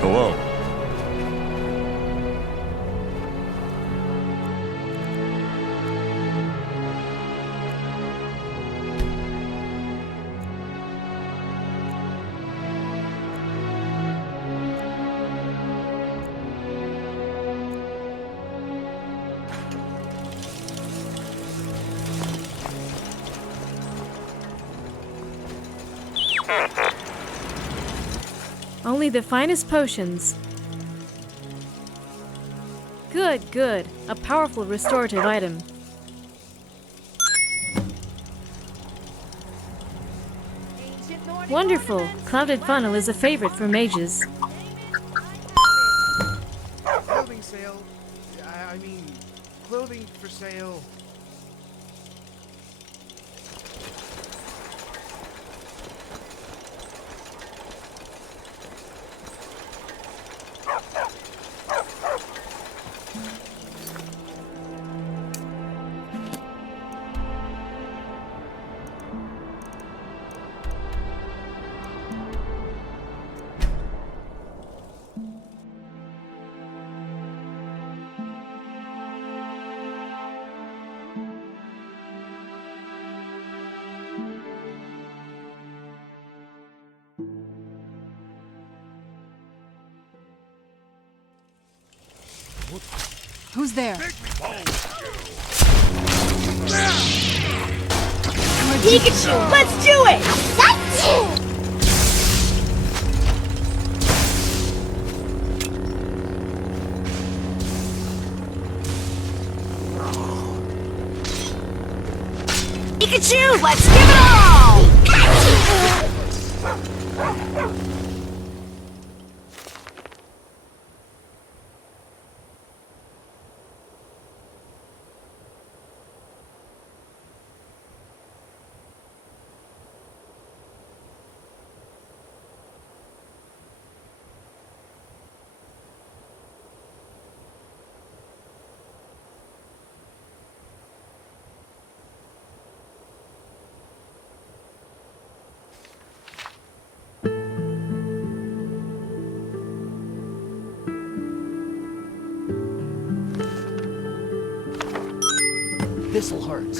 Hello. Only the finest potions. Good, good. A powerful restorative item. Wonderful. Clouded funnel is a favorite for mages. Clothing sale. I mean, clothing for sale. Who's there? Pikachu, let's do it! Pikachu, let's give it all! This'll hurt.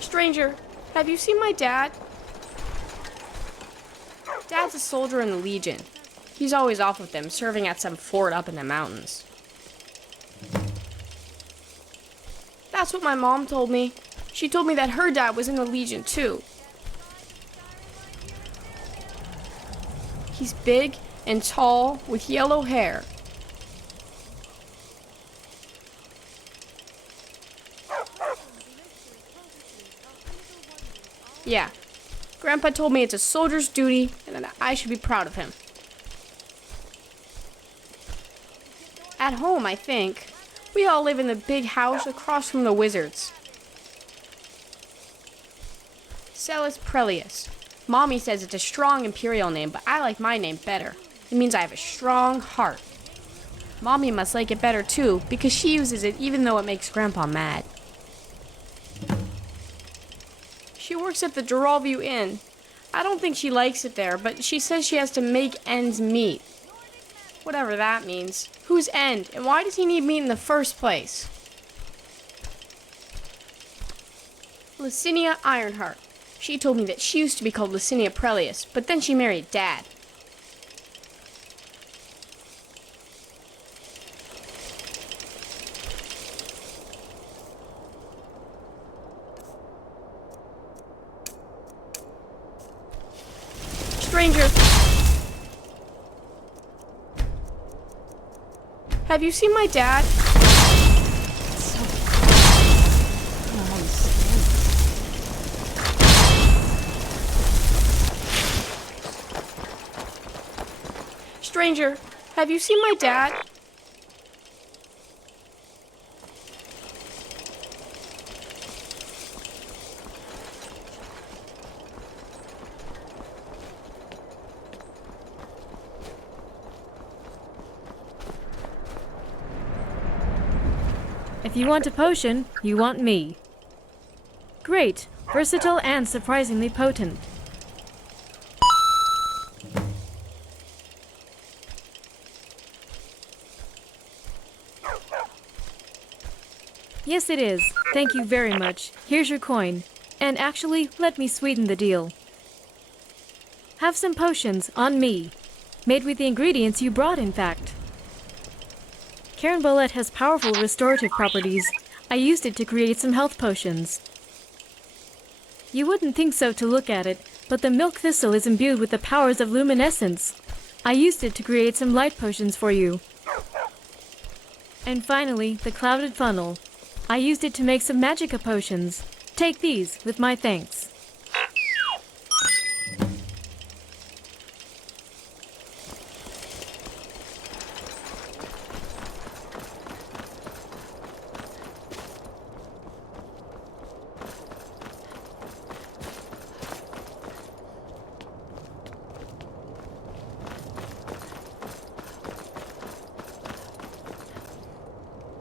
Stranger, have you seen my dad? Dad's a soldier in the Legion. He's always off with them, serving at some fort up in the mountains. That's what my mom told me. She told me that her dad was in the Legion too. He's big and tall with yellow hair. Yeah, Grandpa told me it's a soldier's duty and that I should be proud of him. At home, I think. We all live in the big house across from the wizards. Celis Prelius. Mommy says it's a strong Imperial name, but I like my name better. It means I have a strong heart. Mommy must like it better too, because she uses it even though it makes Grandpa mad. She works at the Duralview Inn. I don't think she likes it there, but she says she has to make ends meet. Whatever that means. Whose end? And why does he need meat in the first place? Licinia Ironheart. She told me that she used to be called Licinia Prelius, but then she married Dad. Stranger. Have you seen my dad? Stranger, have you seen my dad? If you want a potion, you want me. Great, versatile and surprisingly potent. Yes, it is. Thank you very much. Here's your coin. And actually, let me sweeten the deal. Have some potions on me. Made with the ingredients you brought, in fact. Karen Bolette has powerful restorative properties. I used it to create some health potions. You wouldn't think so to look at it, but the milk thistle is imbued with the powers of luminescence. I used it to create some light potions for you. And finally, the clouded funnel. I used it to make some magica potions. Take these, with my thanks.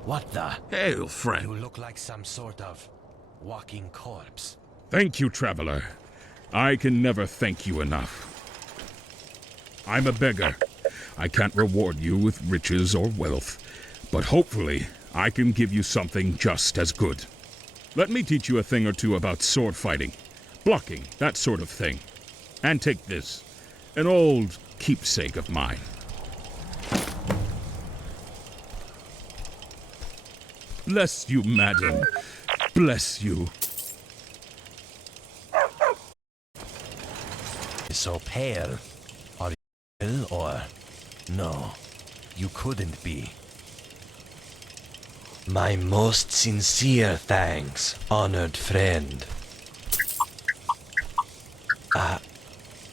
What the? Hail, friend. You look like some sort of walking corpse. Thank you, traveler. I can never thank you enough. I'm a beggar. I can't reward you with riches or wealth, but hopefully I can give you something just as good. Let me teach you a thing or two about sword fighting, blocking, that sort of thing. And take this, an old keepsake of mine. Bless you, madam. Bless you. So pale. Are you ill or... No, you couldn't be. My most sincere thanks, honored friend.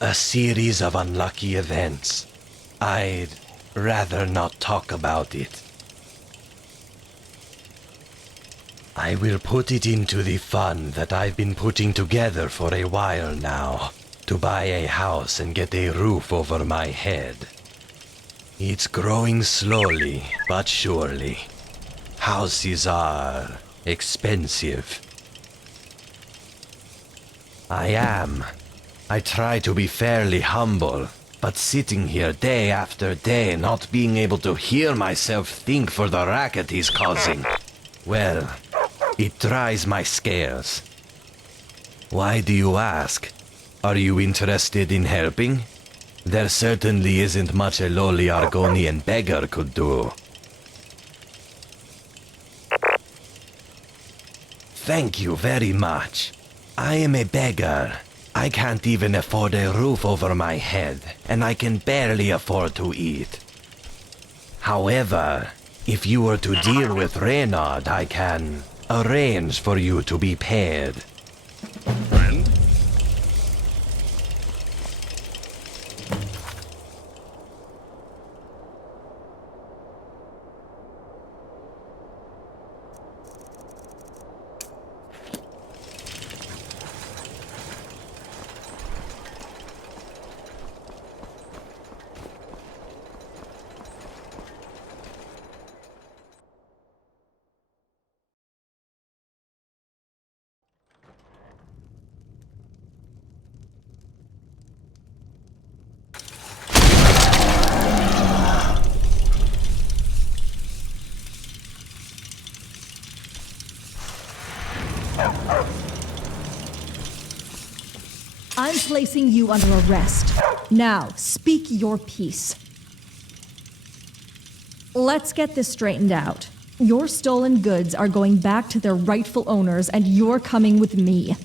A series of unlucky events. I'd rather not talk about it. I will put it into the fund that I've been putting together for a while now, to buy a house and get a roof over my head. It's growing slowly, but surely. Houses are expensive. I am I try to be fairly humble, but sitting here day after day, not being able to hear myself think for the racket he's causing, well, it tries my scales. Why do you ask? Are you interested in helping? There certainly isn't much a lowly Argonian beggar could do. Thank you very much. I am a beggar. I can't even afford a roof over my head, and I can barely afford to eat. However, if you were to deal with Reynard, I can arrange for you to be paid. Friend? I'm placing you under arrest. Now, speak your piece. Let's get this straightened out. Your stolen goods are going back to their rightful owners, and you're coming with me.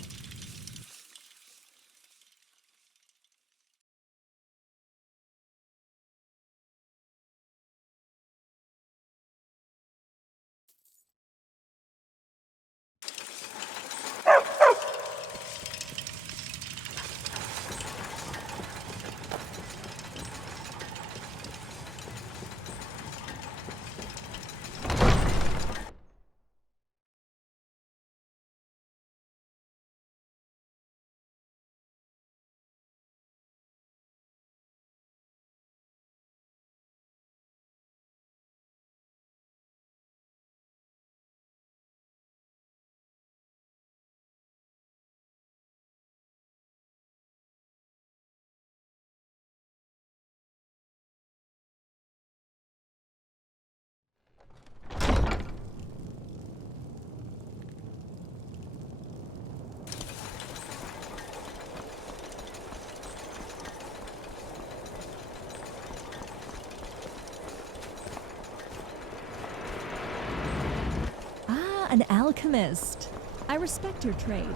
An alchemist. I respect your trade,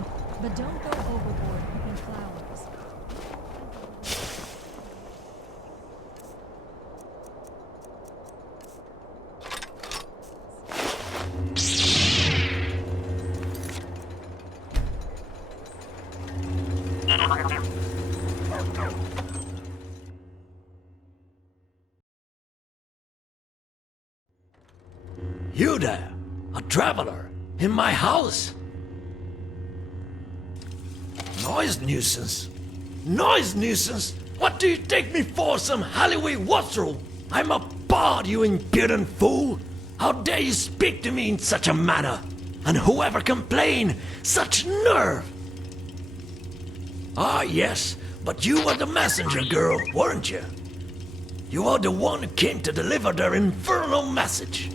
but don't go overboard picking flowers. You there, a traveler, in my house? Noise nuisance? Noise nuisance? What do you take me for, some Halliway wastrel? I'm a bard, you impudent fool! How dare you speak to me in such a manner? And whoever complained, such nerve! Ah, yes, but you were the messenger girl, weren't you? You are the one who came to deliver their infernal message.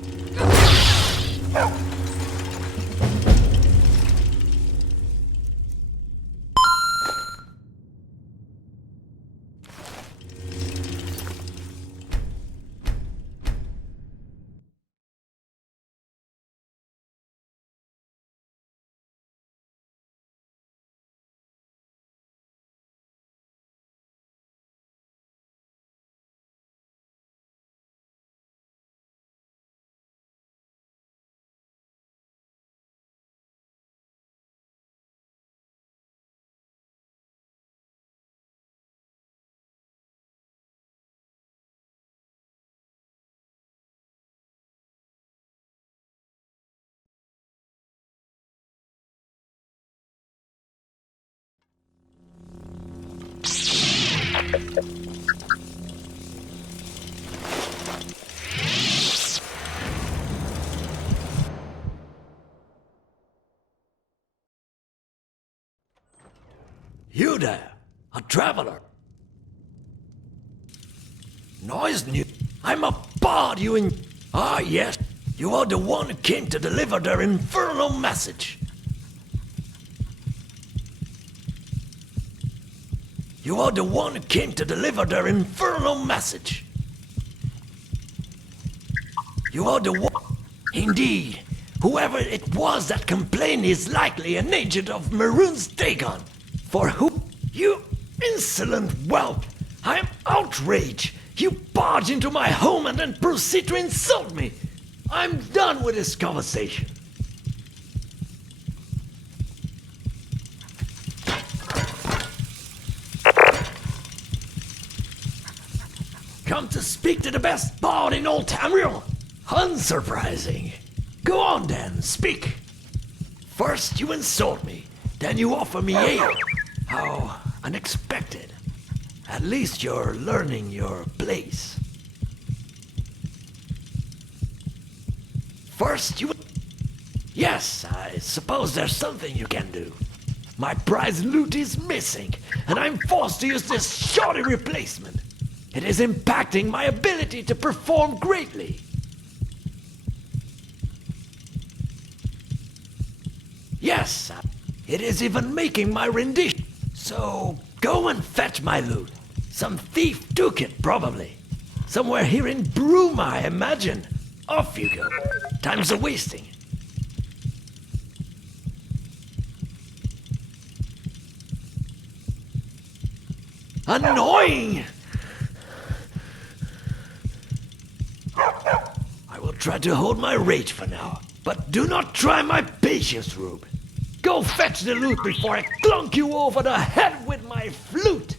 You there, A traveler. Noise new. I'm a bard, you in. Ah, yes. You are the one who came to deliver their infernal message. You are the one who came to deliver their infernal message. You are the one. Indeed, whoever it was that complained is likely an agent of Maroon's Dagon. For who? You insolent whelp! I am outraged! You barge into my home and then proceed to insult me! I'm done with this conversation. Come to speak to the best bard in old Tamriel? Unsurprising. Go on then, speak. First you insult me, then you offer me ale. How unexpected. At least you're learning your place. First you... Yes, I suppose there's something you can do. My prize loot is missing, and I'm forced to use this shoddy replacement. It is impacting my ability to perform greatly. Yes, it is even making my rendition. So go and fetch my loot. Some thief took it, probably. Somewhere here in Broom, I imagine. Off you go. Time's a-wasting. Annoying! I will try to hold my rage for now, but do not try my patience, Rube. Go fetch the loot before I clunk you over the head with my flute!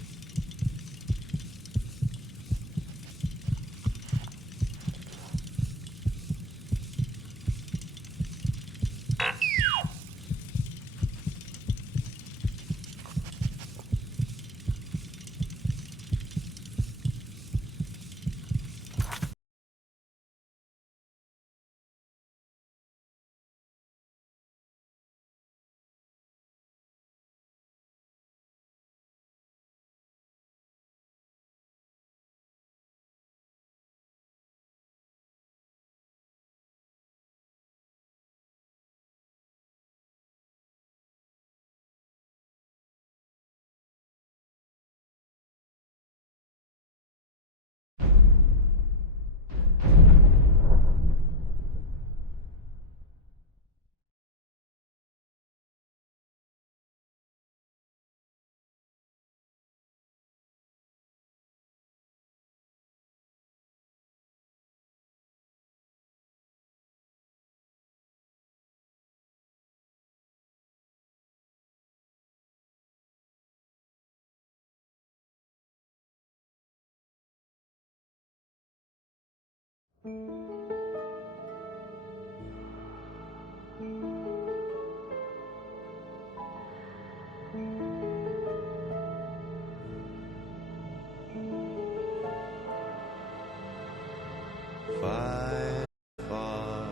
Far, far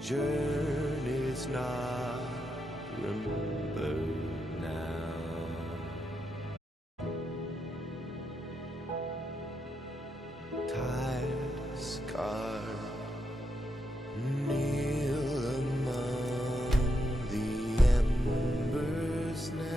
journeys not remembered now. Tired scarred, kneel among the embers now.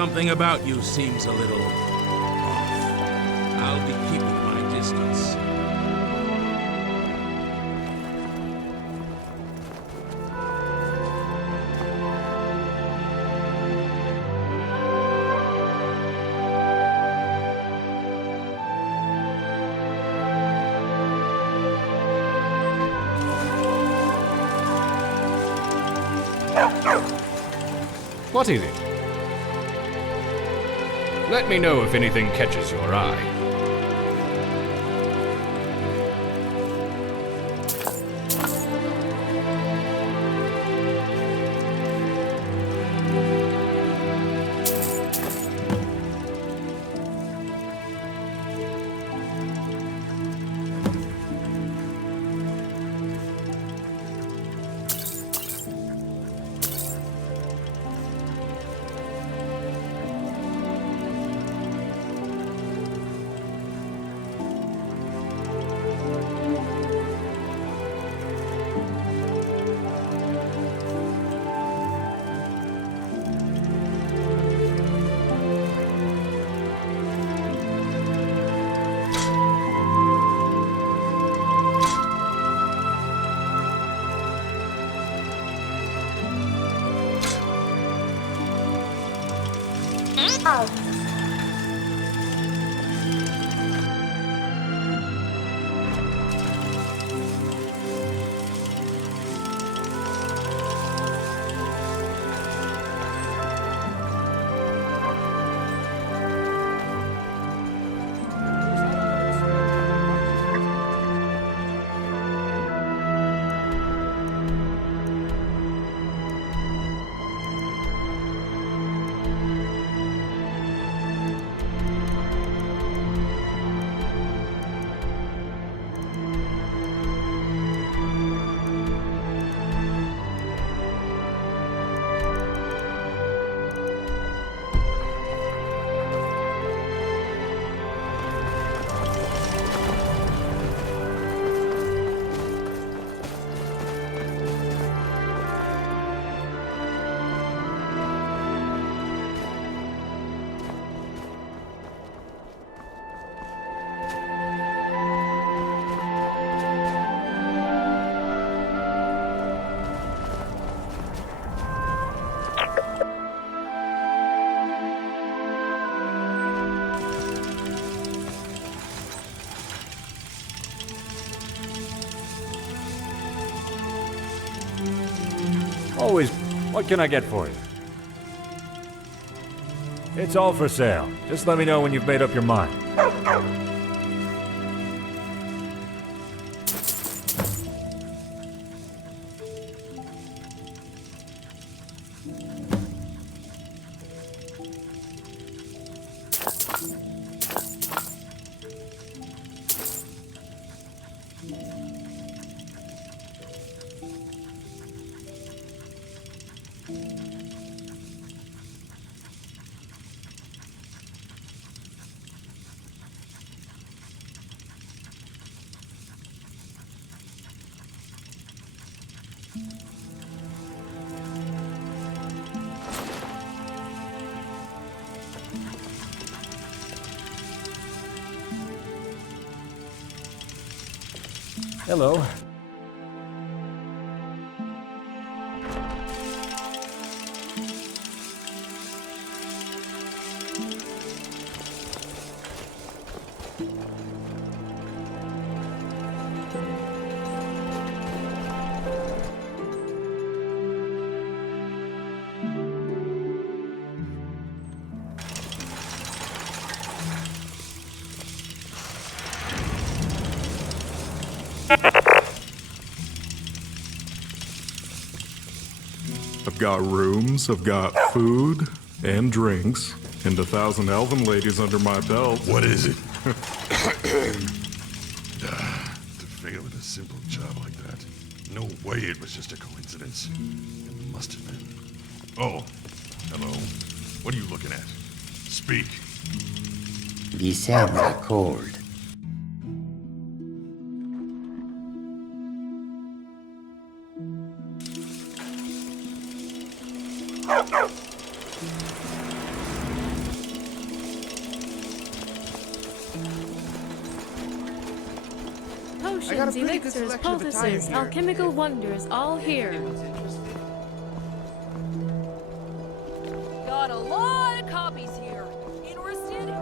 Something about you seems a little off. I'll be keeping my distance. What is it? Let me know if anything catches your eye. Always, what can I get for you? It's all for sale. Just let me know when you've made up your mind. Hello. I've got rooms, I've got food and drinks, and 1,000 elven ladies under my belt. What is it? To fail at a simple job like that. No way it was just a coincidence. It must have been. Oh, hello. What are you looking at? Speak. You sound like cold. Potions, elixirs, poultices, alchemical wonders, all here. Got a lot of copies here. Interested?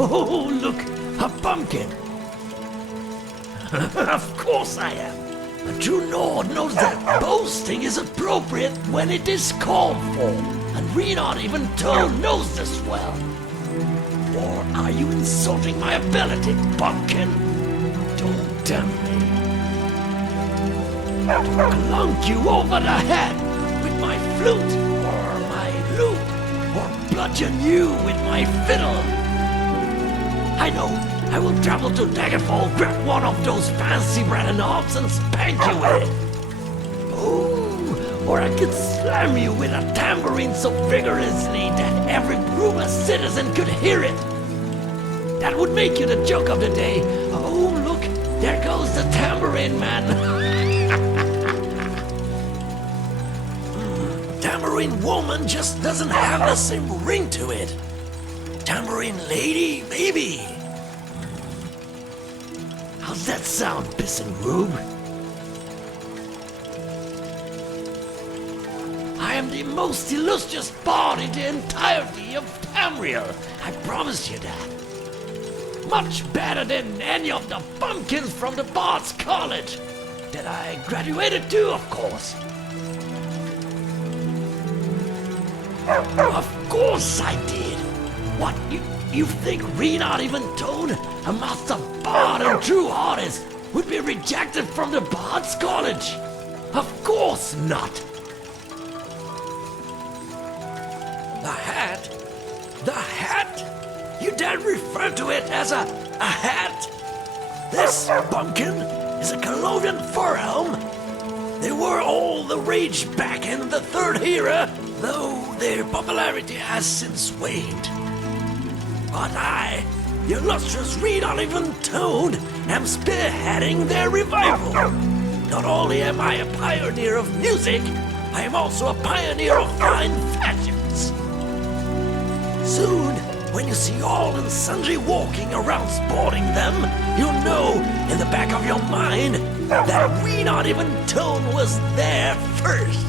Oh, look, a pumpkin. Of course I am. A true Nord knows that boasting is appropriate when it is called for, and Renard even Tone knows this well. Or are you insulting my ability, pumpkin? Don't tempt me. To clunk you over the head with my flute, or my lute, or bludgeon you with my fiddle. I know. I will travel to Daggerfall, grab one of those fancy bread knobs and spank you with it. Oh, or I could slam you with a tambourine so vigorously that every Bruma citizen could hear it. That would make you the joke of the day. Oh, look, there goes the tambourine man. Tambourine woman just doesn't have the same ring to it. Tambourine lady, maybe. How's that sound, Pissin' Rube? I am the most illustrious bard in the entirety of Tamriel. I promise you that. Much better than any of the pumpkins from the Bard's College. That I graduated to, of course. Of course I did. What, you think Renard even Tone, a master bard and true artist, would be rejected from the Bard's College? Of course not! The hat? The hat? You dare refer to it as a hat? This pumpkin is a Colovian fur helm. They were all the rage back in the Third Era, though their popularity has since waned. But I, the illustrious Renard even Tone, am spearheading their revival. Not only am I a pioneer of music, I am also a pioneer of fine fashions. Soon, when you see all and sundry walking around sporting them, you'll know in the back of your mind that Renard even Tone was there first.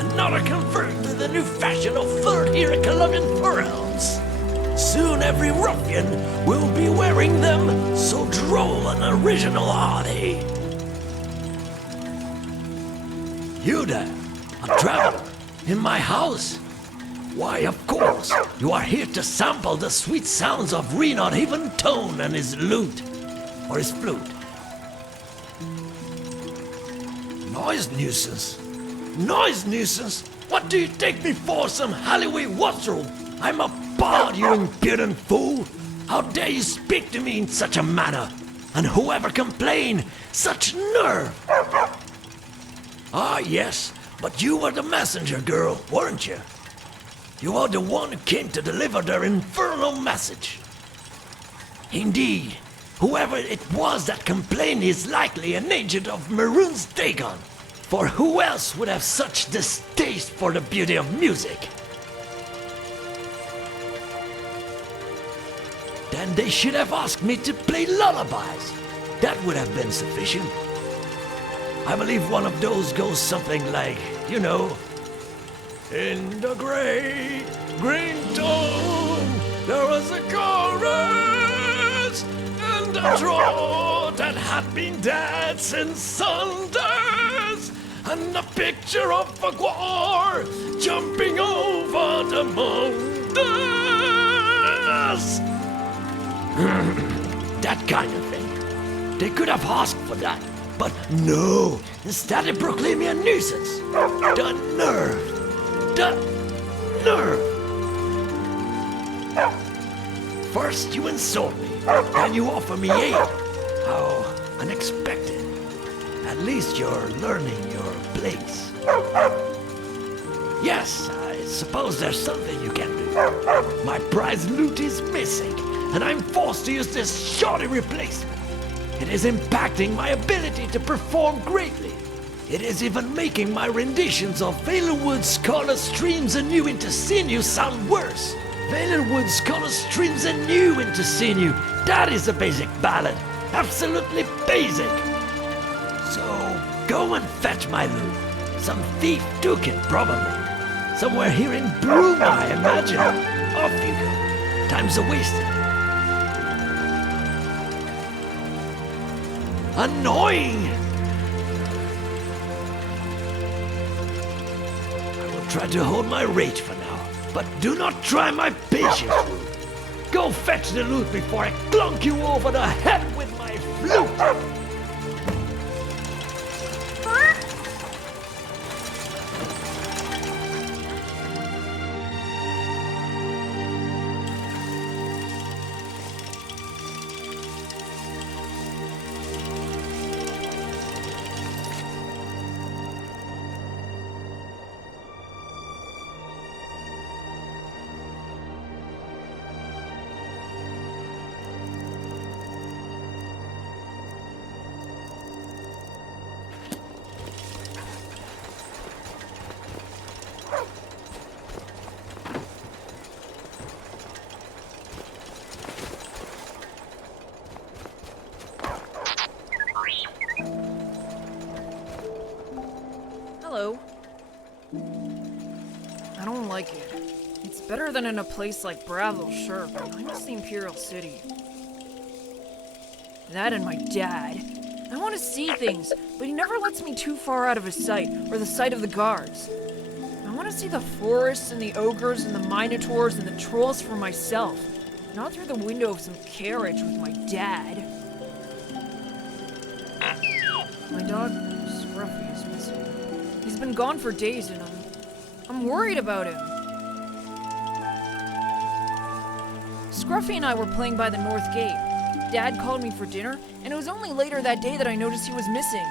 Another convert to the new fashion of third-era Colombian fur helms. Soon every ruffian will be wearing them, so droll and original are they. You there, a traveler, in my house? Why, of course, you are here to sample the sweet sounds of Renard even Tone and his lute, or his flute. Noise nuisance. Noise nuisance? What do you take me for, some Halliway wastrel? I'm a bard, you impudent fool! How dare you speak to me in such a manner? And whoever complained, such nerve! Ah, yes, but you were the messenger girl, weren't you? You are the one who came to deliver their infernal message. Indeed, whoever it was that complained is likely an agent of Maroon's Dagon. For who else would have such distaste for the beauty of music? Then they should have asked me to play lullabies. That would have been sufficient. I believe one of those goes something like, you know, in the great green dawn, there was a chorus, and a troll that had been dead since Sundays. And a picture of a guar jumping over the mountains. That kind of thing. They could have asked for that, but no. Instead they proclaim me a nuisance. The nerve. The nerve. First you insult me, then you offer me aid. How unexpected. At least you're learning your place. Yes, I suppose there's something you can do. My prize loot is missing, and I'm forced to use this shoddy replacement. It is impacting my ability to perform greatly. It is even making my renditions of Valenwood's Color Streams Anew into Sinew sound worse. Valenwood's Color Streams Anew into Sinew. That is a basic ballad. Absolutely basic. So, go and fetch my loot. Some thief took it, probably. Somewhere here in Broom, I imagine. Off you go. Time's a-wasted. Annoying! I will try to hold my rage for now, but do not try my patience, Root. Go fetch the loot before I clunk you over the head with my flute! Hello. I don't like it. It's better than in a place like Bravil, sure, but I miss the Imperial City. That and my dad. I want to see things, but he never lets me too far out of his sight, or the sight of the guards. I want to see the forests and the ogres and the minotaurs and the trolls for myself, not through the window of some carriage with my dad. My dog, Scruffy, is missing. He's been gone for days and I'm worried about him. Scruffy and I were playing by the North Gate. Dad called me for dinner, and it was only later that day that I noticed he was missing.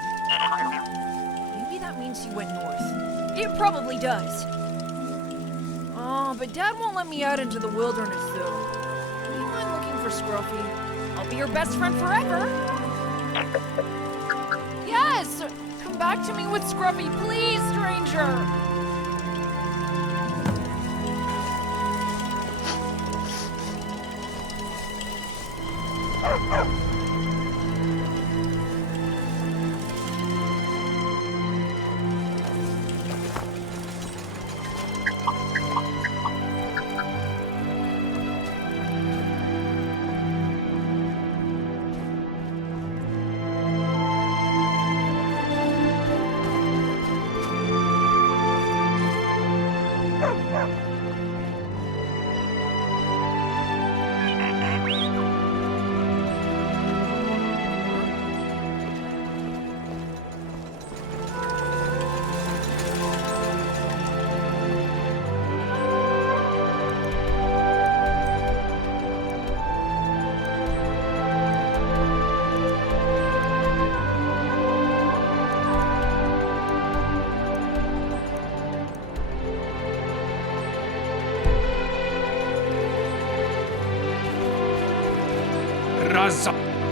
Maybe that means he went north. It probably does. Oh, but Dad won't let me out into the wilderness, though. Do you mind looking for Scruffy? I'll be your best friend forever. Yes! Come back to me with Scruffy, please, stranger!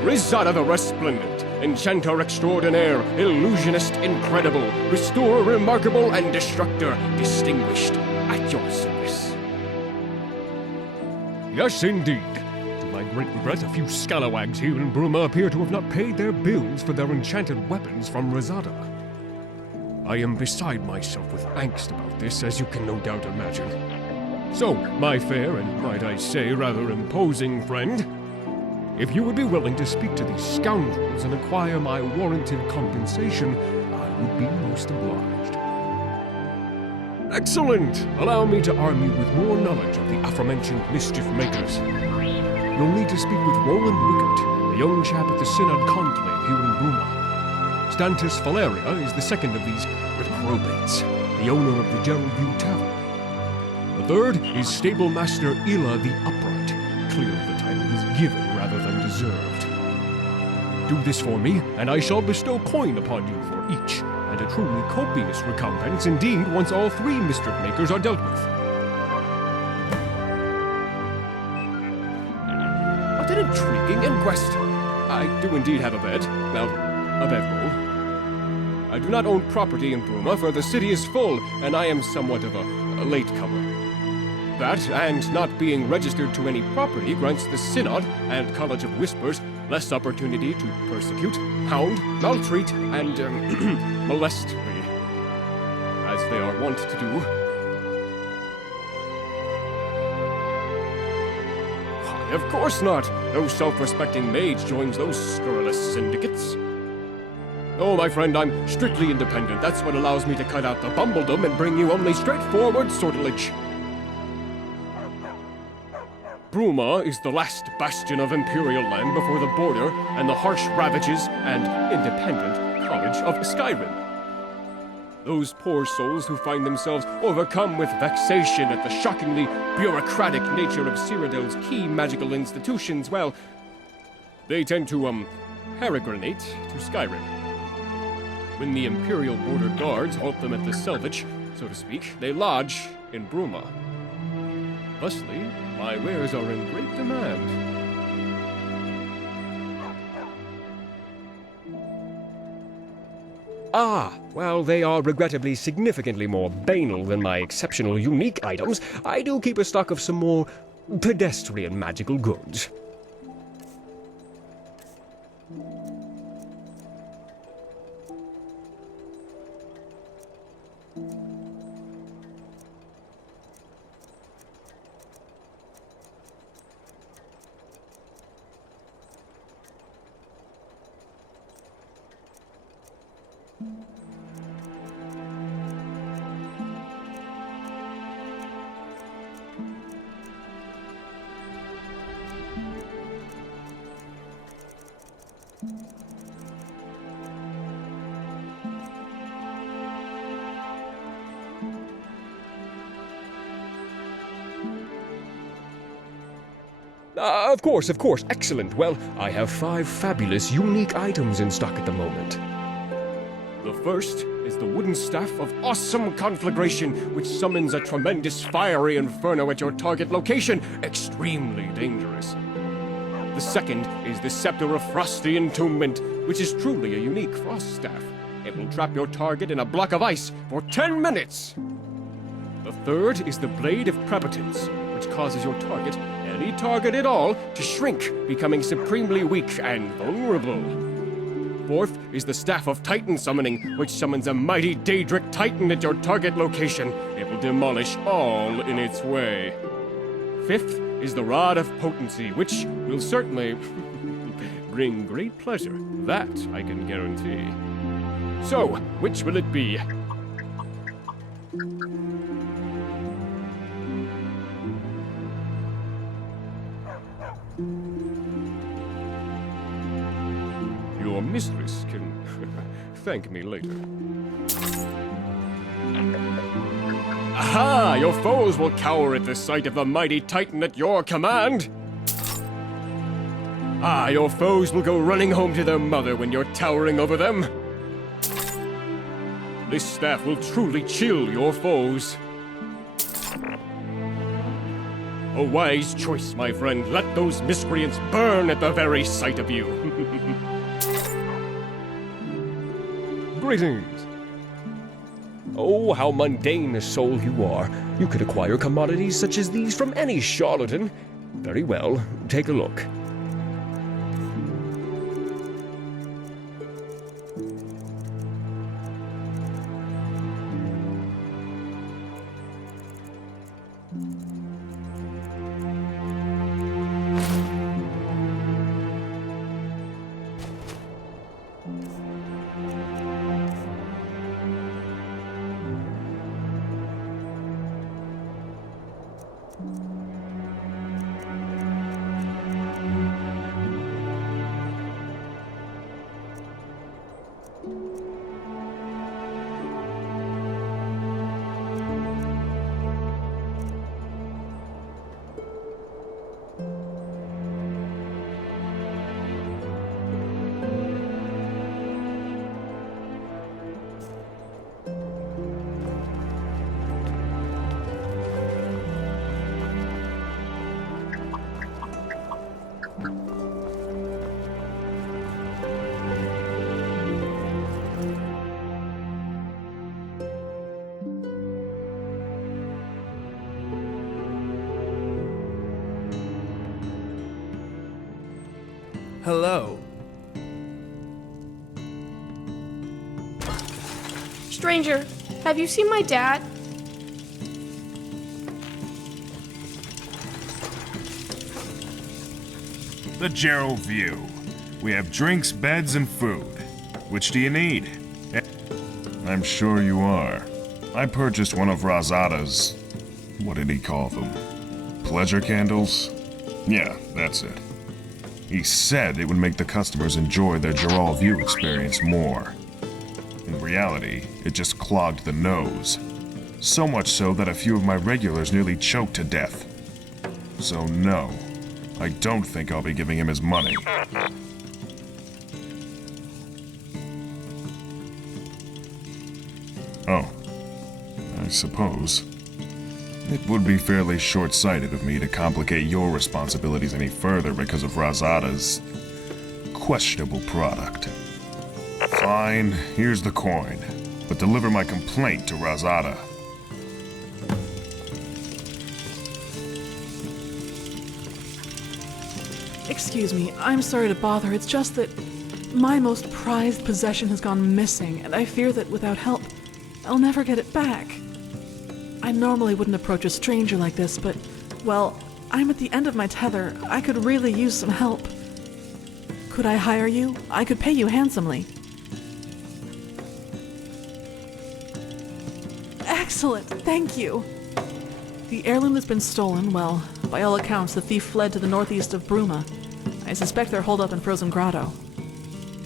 Rizada the Resplendent, Enchanter Extraordinaire, Illusionist Incredible, Restorer Remarkable, and Destructor Distinguished, at your service. Yes, indeed. To my great regret, a few scalawags here in Bruma appear to have not paid their bills for their enchanted weapons from Rizada. I am beside myself with angst about this, as you can no doubt imagine. So, my fair and, might I say, rather imposing friend, if you would be willing to speak to these scoundrels and acquire my warranted compensation, I would be most obliged. Excellent! Allow me to arm you with more knowledge of the aforementioned mischief makers. You'll need to speak with Roland Wickert, the young chap at the Synod Conclave here in Bruma. Stantis Valeria is the second of these reprobates, the owner of the Gerald View Tavern. The third is Stable Master Ila the Upright, clear of the title. given rather than deserved. Do this for me, and I shall bestow coin upon you for each, and a truly copious recompense indeed once all 3 mischief makers are dealt with. What an intriguing inquest! I do indeed have a bed. Well, a bedroll. I do not own property in Bruma, for the city is full, and I am somewhat of a latecomer. That, and not being registered to any property, grants the Synod and College of Whispers less opportunity to persecute, hound, maltreat, and molest me, as they are wont to do. Why, of course not! No self-respecting mage joins those scurrilous syndicates. Oh, my friend, I'm strictly independent. That's what allows me to cut out the bumbledom and bring you only straightforward sortilege. Bruma is the last bastion of Imperial land before the border and the harsh ravages and independent college of Skyrim. Those poor souls who find themselves overcome with vexation at the shockingly bureaucratic nature of Cyrodiil's key magical institutions, well, they tend to, peregrinate to Skyrim. When the Imperial Border Guards halt them at the selvage, so to speak, they lodge in Bruma. Thusly, my wares are in great demand. Ah, while they are regrettably significantly more banal than my exceptional unique items, I do keep a stock of some more pedestrian magical goods. Of course, excellent. Well, I have 5 fabulous, unique items in stock at the moment. The first is the wooden staff of awesome conflagration, which summons a tremendous fiery inferno at your target location. Extremely dangerous. The second is the scepter of frosty entombment, which is truly a unique frost staff. It will trap your target in a block of ice for 10 minutes. The third is the blade of prepotence, which causes your target, any target at all, to shrink, becoming supremely weak and vulnerable. Fourth is the Staff of Titan Summoning, which summons a mighty Daedric Titan at your target location. It will demolish all in its way. Fifth is the Rod of Potency, which will certainly bring great pleasure. That I can guarantee. So, which will it be? Your mistress can thank me later. Aha! Your foes will cower at the sight of the mighty Titan at your command! Ah, your foes will go running home to their mother when you're towering over them. This staff will truly chill your foes. A wise choice, my friend. Let those miscreants burn at the very sight of you. Greetings. Oh, how mundane a soul you are. You could acquire commodities such as these from any charlatan. Very well, take a look. Hello. Stranger, have you seen my dad? The Gerald View. We have drinks, beds, and food. Which do you need? I'm sure you are. I purchased one of Rosada's... what did he call them? Pleasure candles? Yeah, that's it. He said it would make the customers enjoy their Gerald View experience more. In reality, it just clogged the nose. So much so that a few of my regulars nearly choked to death. So no, I don't think I'll be giving him his money. Oh, I suppose. It would be fairly short-sighted of me to complicate your responsibilities any further because of Rosada's questionable product. Fine, here's the coin, but deliver my complaint to Rosada. Excuse me, I'm sorry to bother. It's just that my most prized possession has gone missing, and I fear that without help, I'll never get it back. I normally wouldn't approach a stranger like this, but, well, I'm at the end of my tether. I could really use some help. Could I hire you? I could pay you handsomely. Excellent, thank you. The heirloom has been stolen. Well, by all accounts, the thief fled to the northeast of Bruma. I suspect they're holed up in Frozen Grotto.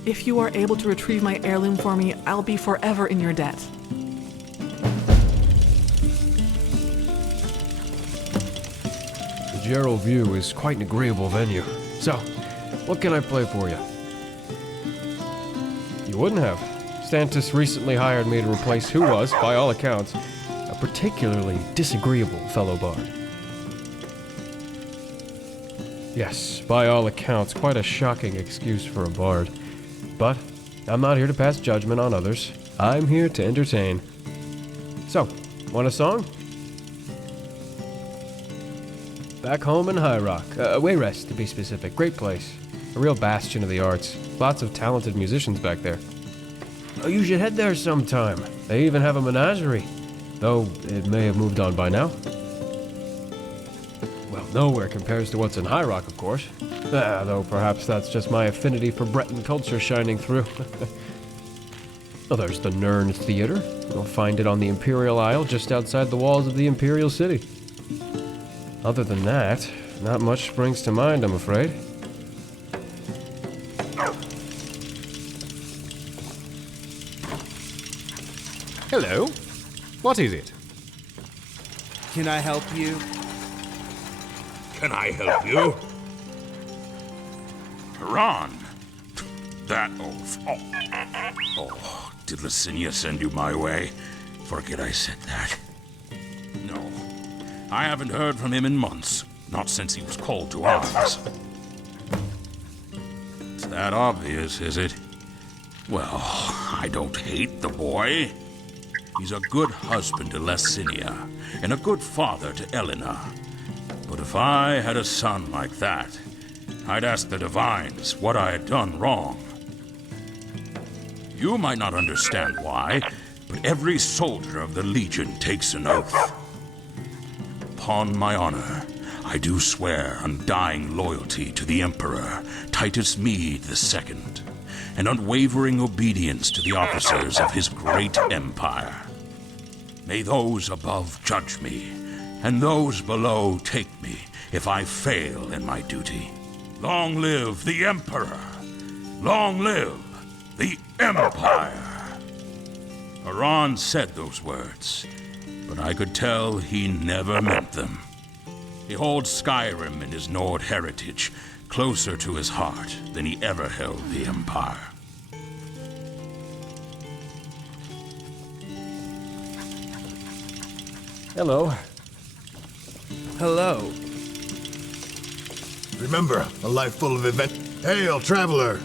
If you are able to retrieve my heirloom for me, I'll be forever in your debt. The Gerald View is quite an agreeable venue. So, what can I play for you? You wouldn't have. Stantis recently hired me to replace who was, by all accounts, a particularly disagreeable fellow bard. Yes, by all accounts, quite a shocking excuse for a bard. But I'm not here to pass judgment on others. I'm here to entertain. So, want a song? Back home in High Rock. Wayrest, to be specific. Great place. A real bastion of the arts. Lots of talented musicians back there. Oh, you should head there sometime. They even have a menagerie. Though it may have moved on by now. Well, nowhere compares to what's in High Rock, of course. Though perhaps that's just my affinity for Breton culture shining through. Oh, there's the Nern Theater. You'll find it on the Imperial Isle just outside the walls of the Imperial City. Other than that, not much springs to mind, I'm afraid. Hello. What is it? Can I help you? Can I help you? Ron! That oaf. Oh, did Licinia send you my way? Forget I said that. No. I haven't heard from him in months. Not since he was called to arms. It's that obvious, is it? Well, I don't hate the boy. He's a good husband to Licinia, and a good father to Elena. But if I had a son like that, I'd ask the Divines what I had done wrong. You might not understand why, but every soldier of the Legion takes an oath. Upon my honor, I do swear undying loyalty to the Emperor, Titus Mede II, and unwavering obedience to the officers of his great empire. May those above judge me, and those below take me if I fail in my duty. Long live the Emperor! Long live the Empire! Haran said those words, but I could tell he never meant them. He holds Skyrim and his Nord heritage closer to his heart than he ever held the Empire. Hello. Hello. Remember, a life full of event. Hail, traveler!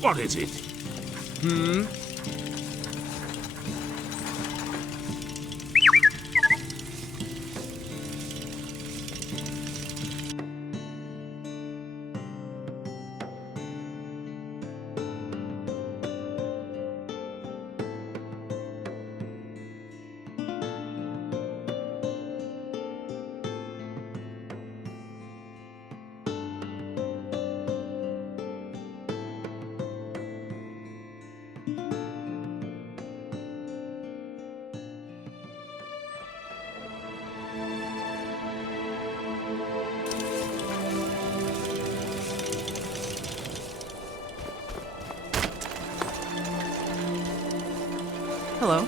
What is it? Hello.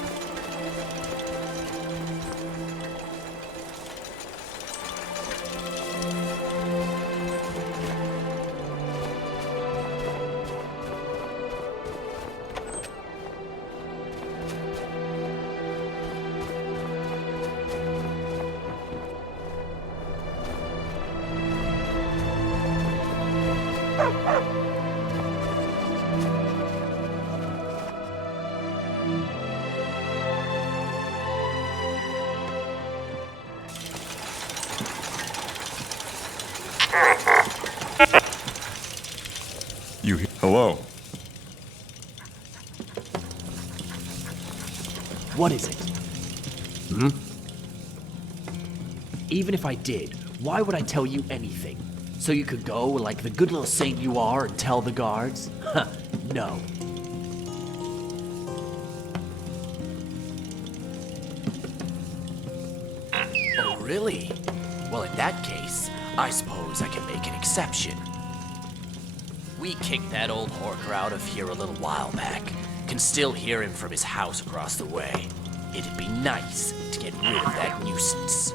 Hello. What is it? Hmm? Even if I did, why would I tell you anything? So you could go like the good little saint you are and tell the guards? Huh, no. Oh, really? Well, in that case, I suppose I can make an exception. We kicked that old horker out of here a little while back. Can still hear him from his house across the way. It'd be nice to get rid of that nuisance.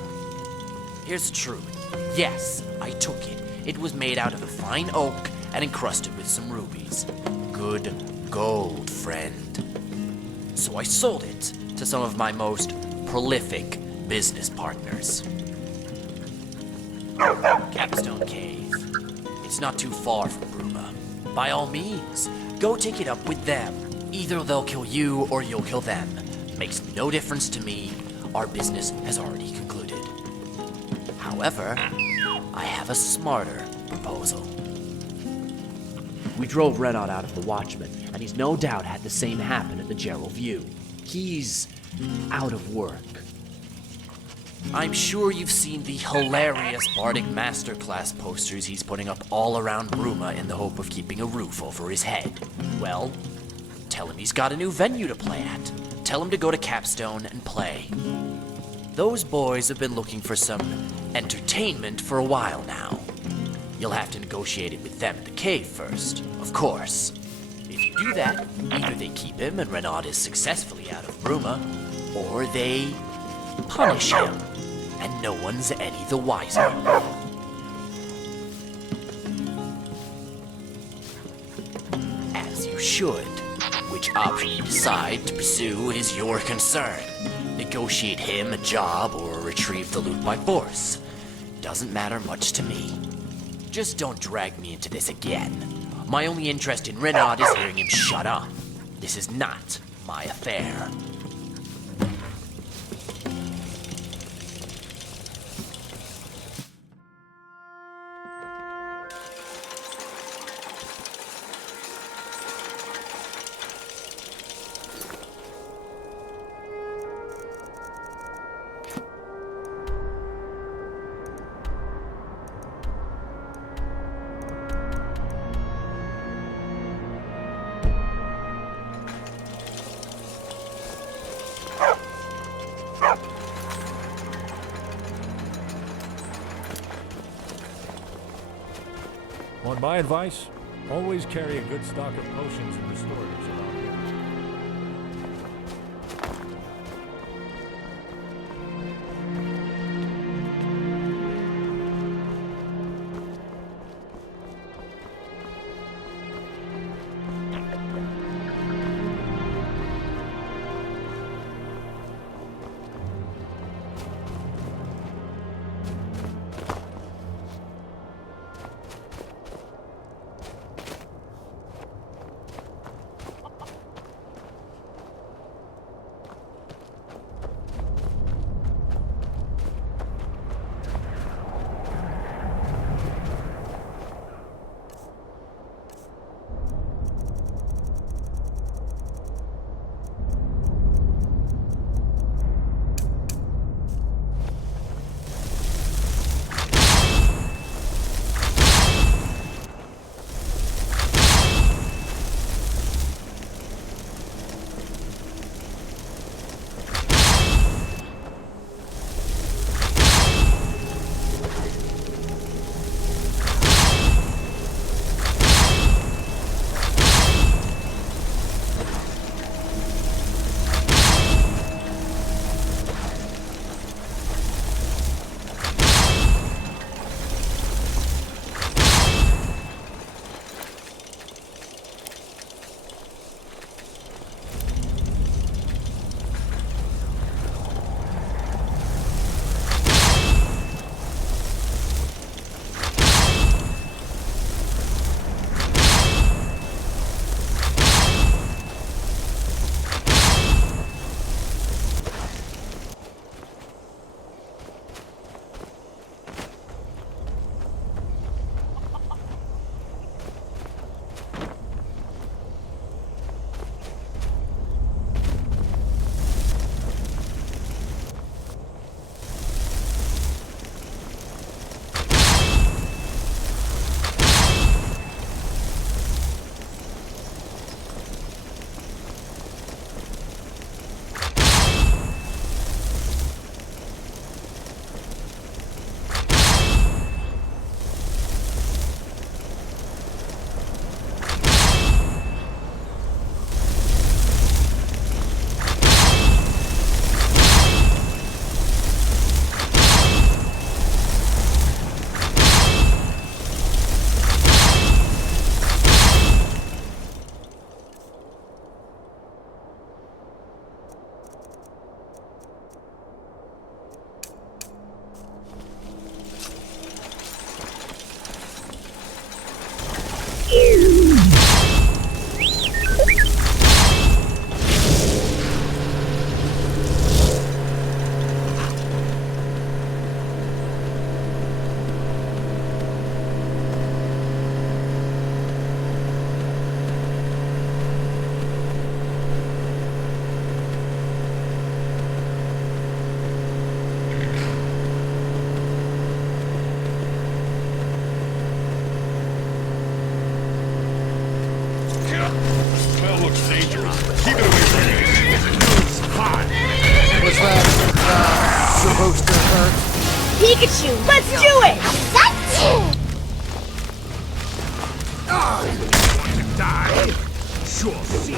Here's the truth. Yes, I took it. It was made out of a fine oak and encrusted with some rubies. Good gold, friend. So I sold it to some of my most prolific business partners. Capstone Cave. It's not too far from Bruma. By all means, go take it up with them. Either they'll kill you or you'll kill them. Makes no difference to me. Our business has already concluded. However, I have a smarter proposal. We drove Renaud out of the Watchman, and he's no doubt had the same happen at the Gerald View. He's out of work. I'm sure you've seen the hilarious Bardic Masterclass posters he's putting up all around Bruma in the hope of keeping a roof over his head. Well, tell him he's got a new venue to play at. Tell him to go to Capstone and play. Those boys have been looking for some entertainment for a while now. You'll have to negotiate it with them at the cave first, of course. If you do that, either they keep him and Renaud is successfully out of Bruma, or they punish him, and no one's any the wiser. As you should. Which option you decide to pursue is your concern. Negotiate him a job or retrieve the loot by force. Doesn't matter much to me. Just don't drag me into this again. My only interest in Renaud is hearing him shut up. This is not my affair. Want my advice? Always carry a good stock of potions and restoratives around here. Keep it away from me. Nose hot. Was that, supposed to hurt? Pikachu, let's do it! You want to die? Sure, see.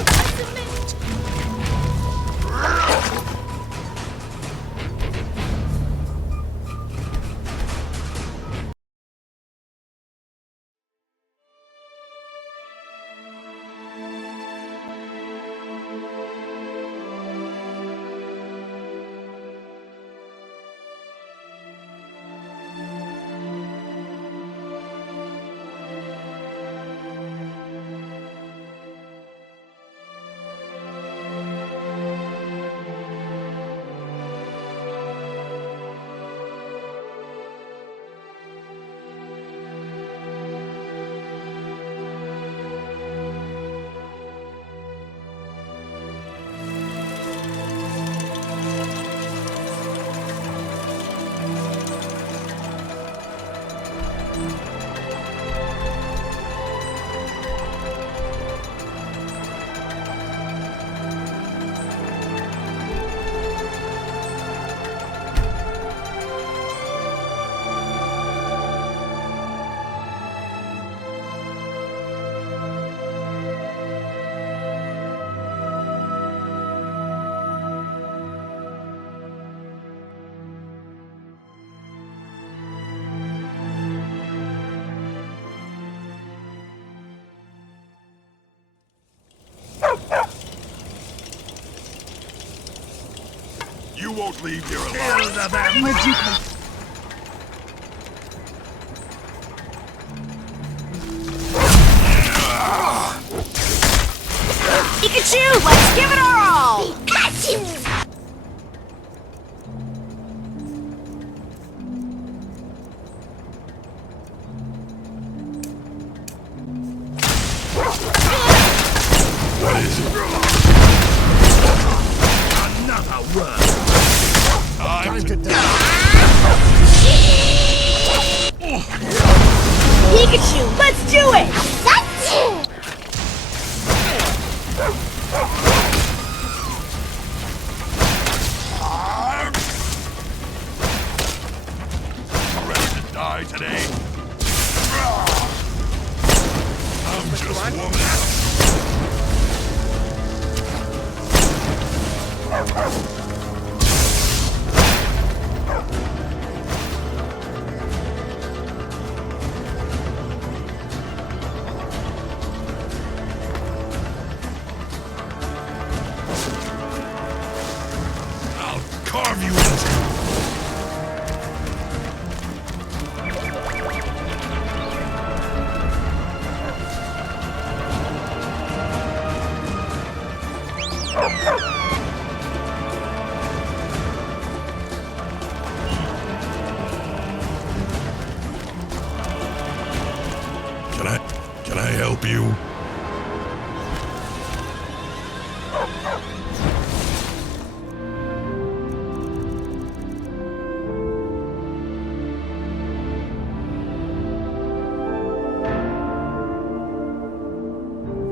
You won't leave here alive. Where'd you come Pikachu, let's give it our all! Pikachu! What is it? Another word. Time to die. Pikachu, let's do it! You ready to die today? I'm just warming up. I'll carve you into. Can I help you?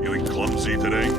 Feeling clumsy today?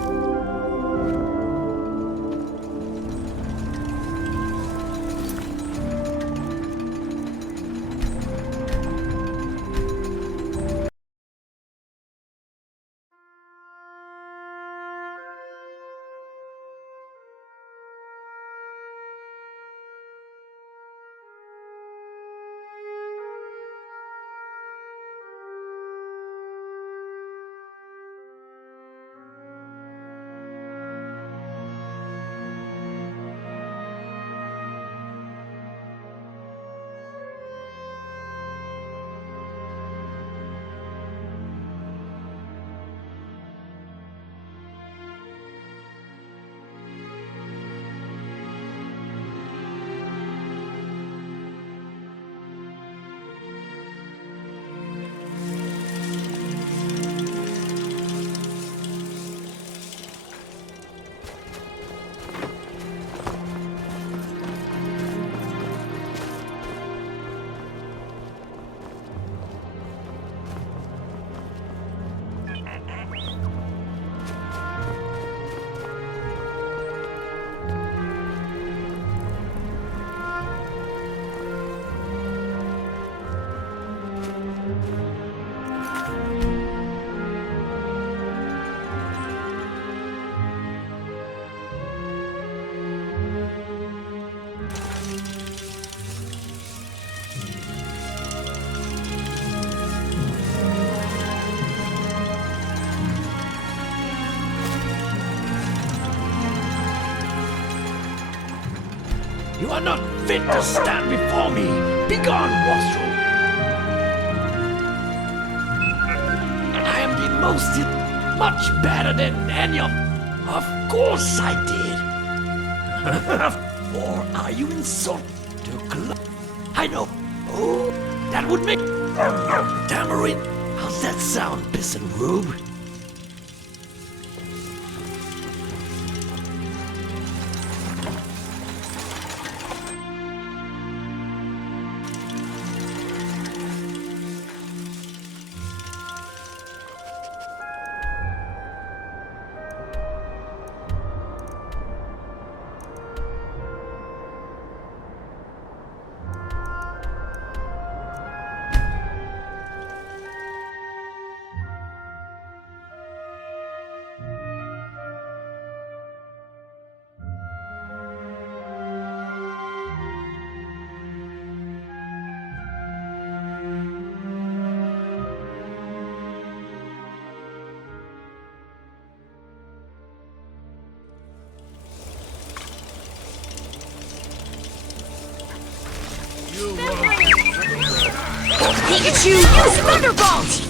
You are not fit to stand before me. Begone, wastrel. I am demoted much better than any of... Of course I did. Or are you insulted to I know. Oh, that would make... Tamarind. How's that sound, Piston Rube? Pikachu, use Thunderbolt!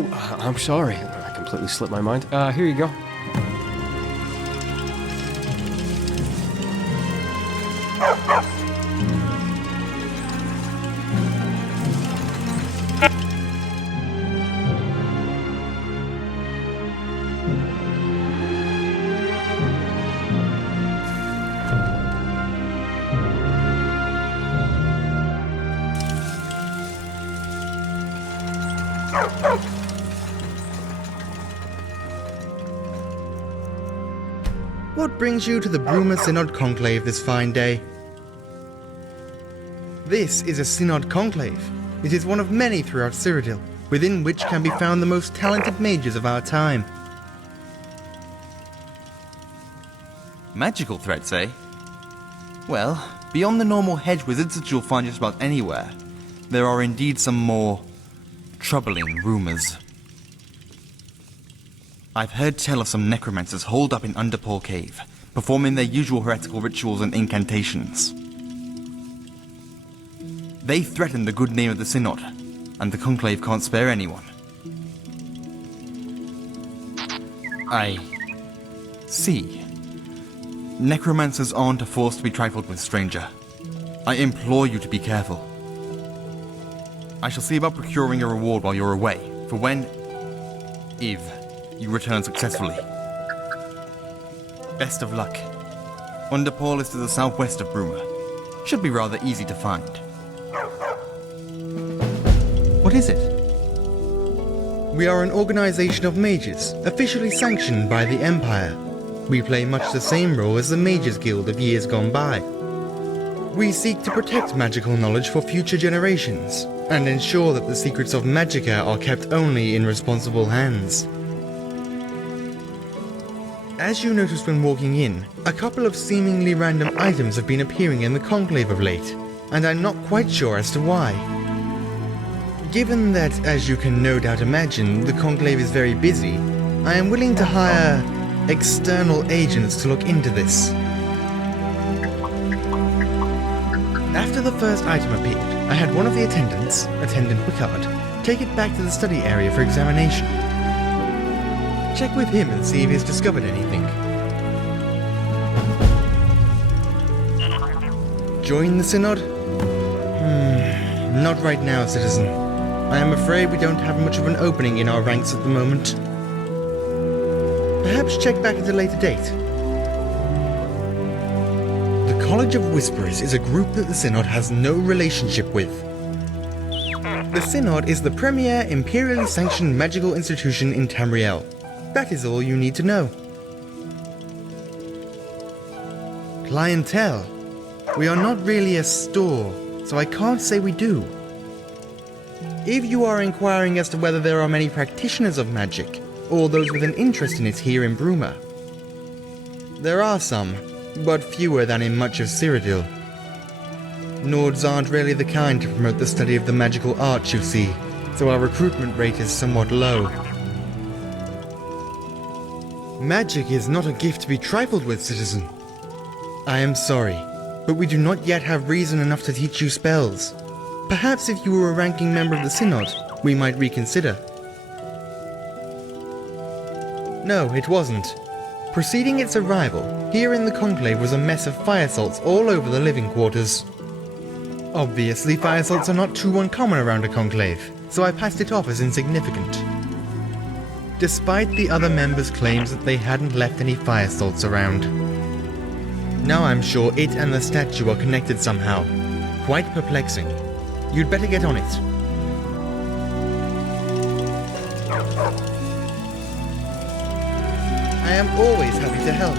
Oh, I'm sorry. I completely slipped my mind. Here you go. What brings you to the Bruma Synod Conclave this fine day? This is a Synod Conclave. It is one of many throughout Cyrodiil, within which can be found the most talented mages of our time. Magical threats, eh? Well, beyond the normal hedge wizards that you'll find just about anywhere, there are indeed some more troubling rumors. I've heard tell of some necromancers holed up in Underpaw Cave, performing their usual heretical rituals and incantations. They threaten the good name of the Synod, and the Conclave can't spare anyone. I see. Necromancers aren't a force to be trifled with, stranger. I implore you to be careful. I shall see about procuring a reward while you're away, for when, if, you return successfully. Best of luck. Underpaw is to the southwest of Bruma. Should be rather easy to find. What is it? We are an organization of mages, officially sanctioned by the Empire. We play much the same role as the Mages Guild of years gone by. We seek to protect magical knowledge for future generations, and ensure that the secrets of Magicka are kept only in responsible hands. As you noticed when walking in, a couple of seemingly random items have been appearing in the Conclave of late, and I'm not quite sure as to why. Given that, as you can no doubt imagine, the Conclave is very busy, I am willing to hire external agents to look into this. After the first item appeared, I had one of the attendants, Attendant Wickard, take it back to the study area for examination. Check with him and see if he's discovered anything. Join the Synod? Not right now, citizen. I am afraid we don't have much of an opening in our ranks at the moment. Perhaps check back at a later date. The College of Whisperers is a group that the Synod has no relationship with. The Synod is the premier imperially sanctioned magical institution in Tamriel. That is all you need to know. Clientele. We are not really a store, so I can't say we do. If you are inquiring as to whether there are many practitioners of magic, or those with an interest in it here in Bruma, there are some, but fewer than in much of Cyrodiil. Nords aren't really the kind to promote the study of the magical arts, you see, so our recruitment rate is somewhat low. Magic is not a gift to be trifled with, citizen. I am sorry, but we do not yet have reason enough to teach you spells. Perhaps if you were a ranking member of the Synod, we might reconsider. No, it wasn't. Preceding its arrival, here in the Conclave was a mess of fire salts all over the living quarters. Obviously, fire salts are not too uncommon around a Conclave, so I passed it off as insignificant. Despite the other members' claims that they hadn't left any fire salts around. Now I'm sure it and the statue are connected somehow. Quite perplexing. You'd better get on it. I am always happy to help.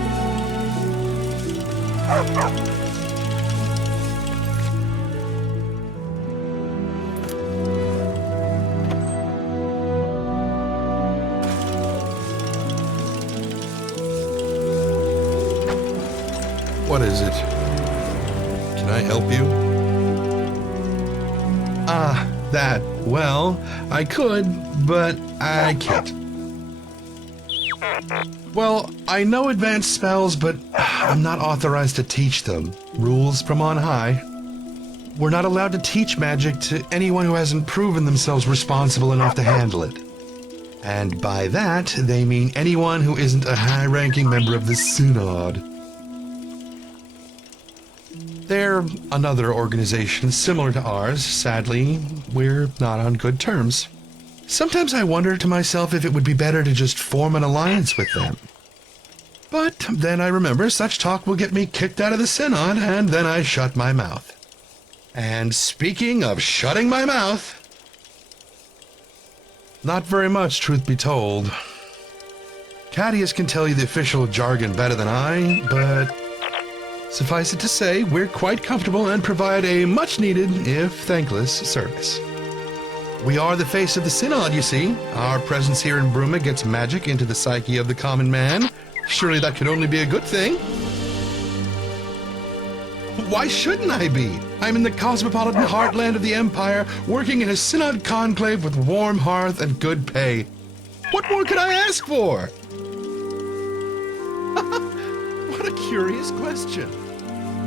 What is it? Can I help you? That. Well, I could, but I can't. Well, I know advanced spells, but I'm not authorized to teach them. Rules from on high. We're not allowed to teach magic to anyone who hasn't proven themselves responsible enough to handle it. And by that, they mean anyone who isn't a high-ranking member of the Synod. They're another organization similar to ours. Sadly, we're not on good terms. Sometimes I wonder to myself if it would be better to just form an alliance with them. But then I remember such talk will get me kicked out of the Synod, and then I shut my mouth. And speaking of shutting my mouth, not very much, truth be told. Cadius can tell you the official jargon better than I, but suffice it to say, we're quite comfortable and provide a much-needed, if thankless, service. We are the face of the Synod, you see. Our presence here in Bruma gets magic into the psyche of the common man. Surely that could only be a good thing. Why shouldn't I be? I'm in the cosmopolitan heartland of the Empire, working in a Synod conclave with warm hearth and good pay. What more could I ask for? What a curious question.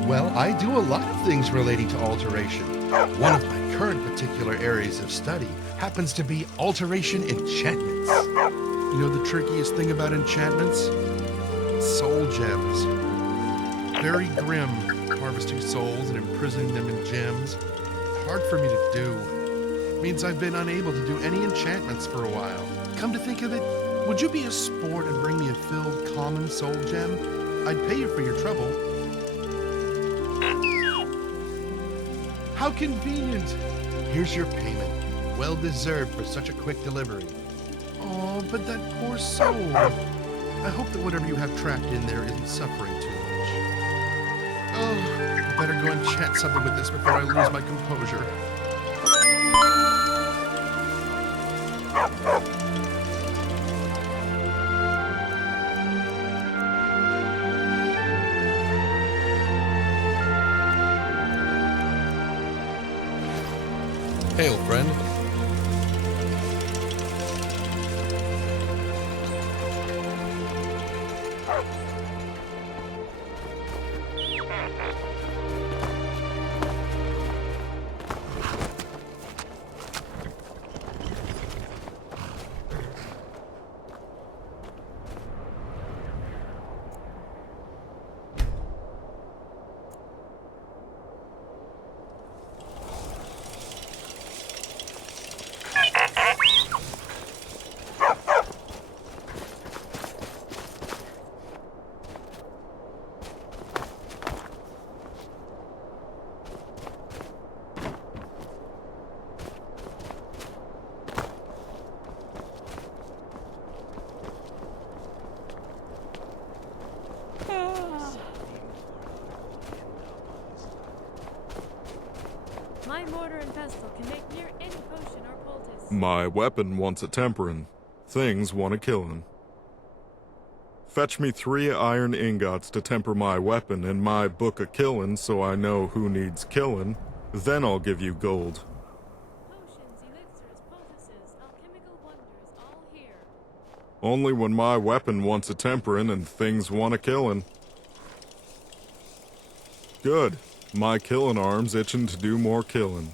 Well, I do a lot of things relating to alteration. One of my current particular areas of study happens to be alteration enchantments. You know the trickiest thing about enchantments? Soul gems. Very grim, harvesting souls and imprisoning them in gems. Hard for me to do. Means I've been unable to do any enchantments for a while. Come to think of it, would you be a sport and bring me a filled common soul gem? I'd pay you for your trouble. How convenient! Here's your payment. Well deserved for such a quick delivery. Oh, but that poor soul. I hope that whatever you have trapped in there isn't suffering too much. Oh, I better go and chant something with this before I lose my composure. Hail, friend. My mortar and pestle can make near any potion or poultice. My weapon wants a temperin'. Things want a killin'. Fetch me 3 iron ingots to temper my weapon and my book a killin' so I know who needs killin'. Then I'll give you gold. Potions, elixirs, poultices, alchemical wonders, all here. Only when my weapon wants a temperin' and things want a killin'. Good. My killin' arm's itchin' to do more killin'.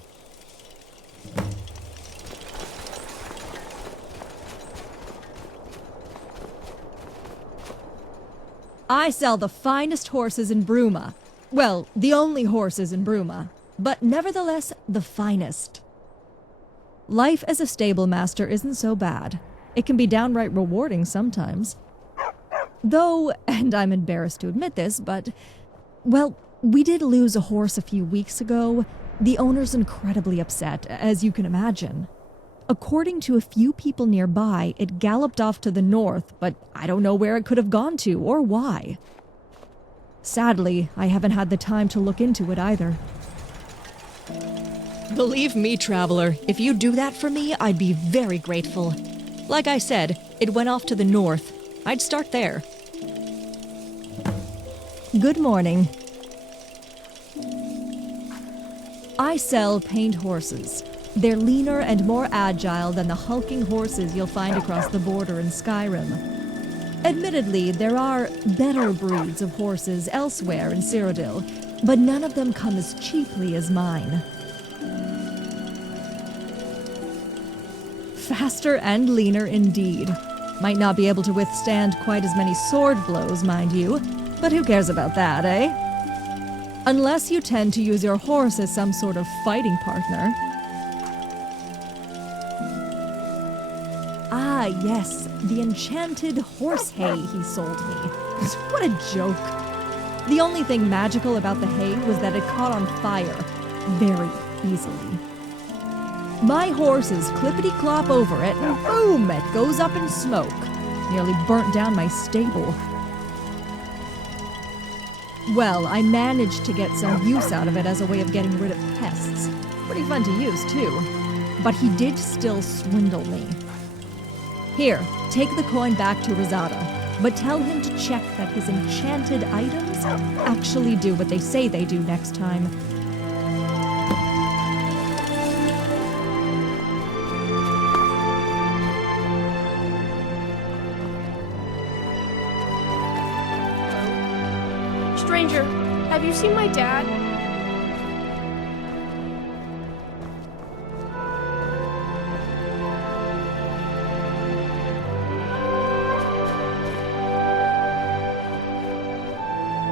I sell the finest horses in Bruma. Well, the only horses in Bruma, but nevertheless the finest. Life as a stable master isn't so bad. It can be downright rewarding sometimes. Though, and I'm embarrassed to admit this, but, well, we did lose a horse a few weeks ago. The owner's incredibly upset, as you can imagine. According to a few people nearby, it galloped off to the north, but I don't know where it could have gone to or why. Sadly, I haven't had the time to look into it either. Believe me, traveler, if you do that for me, I'd be very grateful. Like I said, it went off to the north. I'd start there. Good morning. I sell paint horses. They're leaner and more agile than the hulking horses you'll find across the border in Skyrim. Admittedly, there are better breeds of horses elsewhere in Cyrodiil, but none of them come as cheaply as mine. faster and leaner indeed. Might not be able to withstand quite as many sword blows, mind you, but who cares about that, eh? Unless you tend to use your horse as some sort of fighting partner. Ah, yes, the enchanted horse hay he sold me. What a joke. The only thing magical about the hay was that it caught on fire very easily. My horses clippity-clop over it, and boom, it goes up in smoke. Nearly burnt down my stable. Well, I managed to get some use out of it as a way of getting rid of pests. Pretty fun to use, too. But he did still swindle me. Here, take the coin back to Rosada, but tell him to check that his enchanted items actually do what they say they do next time. Stranger, have you seen my dad?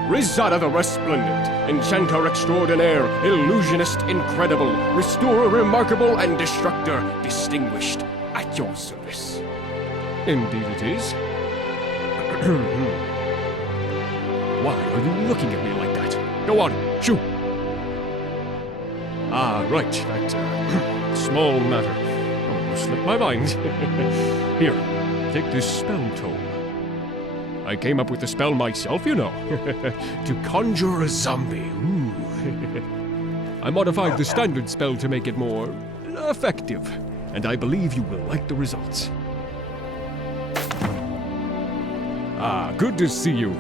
Rizada the Resplendent, Enchanter Extraordinaire, Illusionist Incredible, Restorer Remarkable, and Destructor Distinguished, at your service. Indeed it is. Why are you looking at me like that? Go on, shoot! Ah, right, that small matter. Almost slipped my mind. Here, take this spell tome. I came up with the spell myself, you know, to conjure a zombie. Ooh. I modified the standard spell to make it more effective, and I believe you will like the results. Ah, good to see you.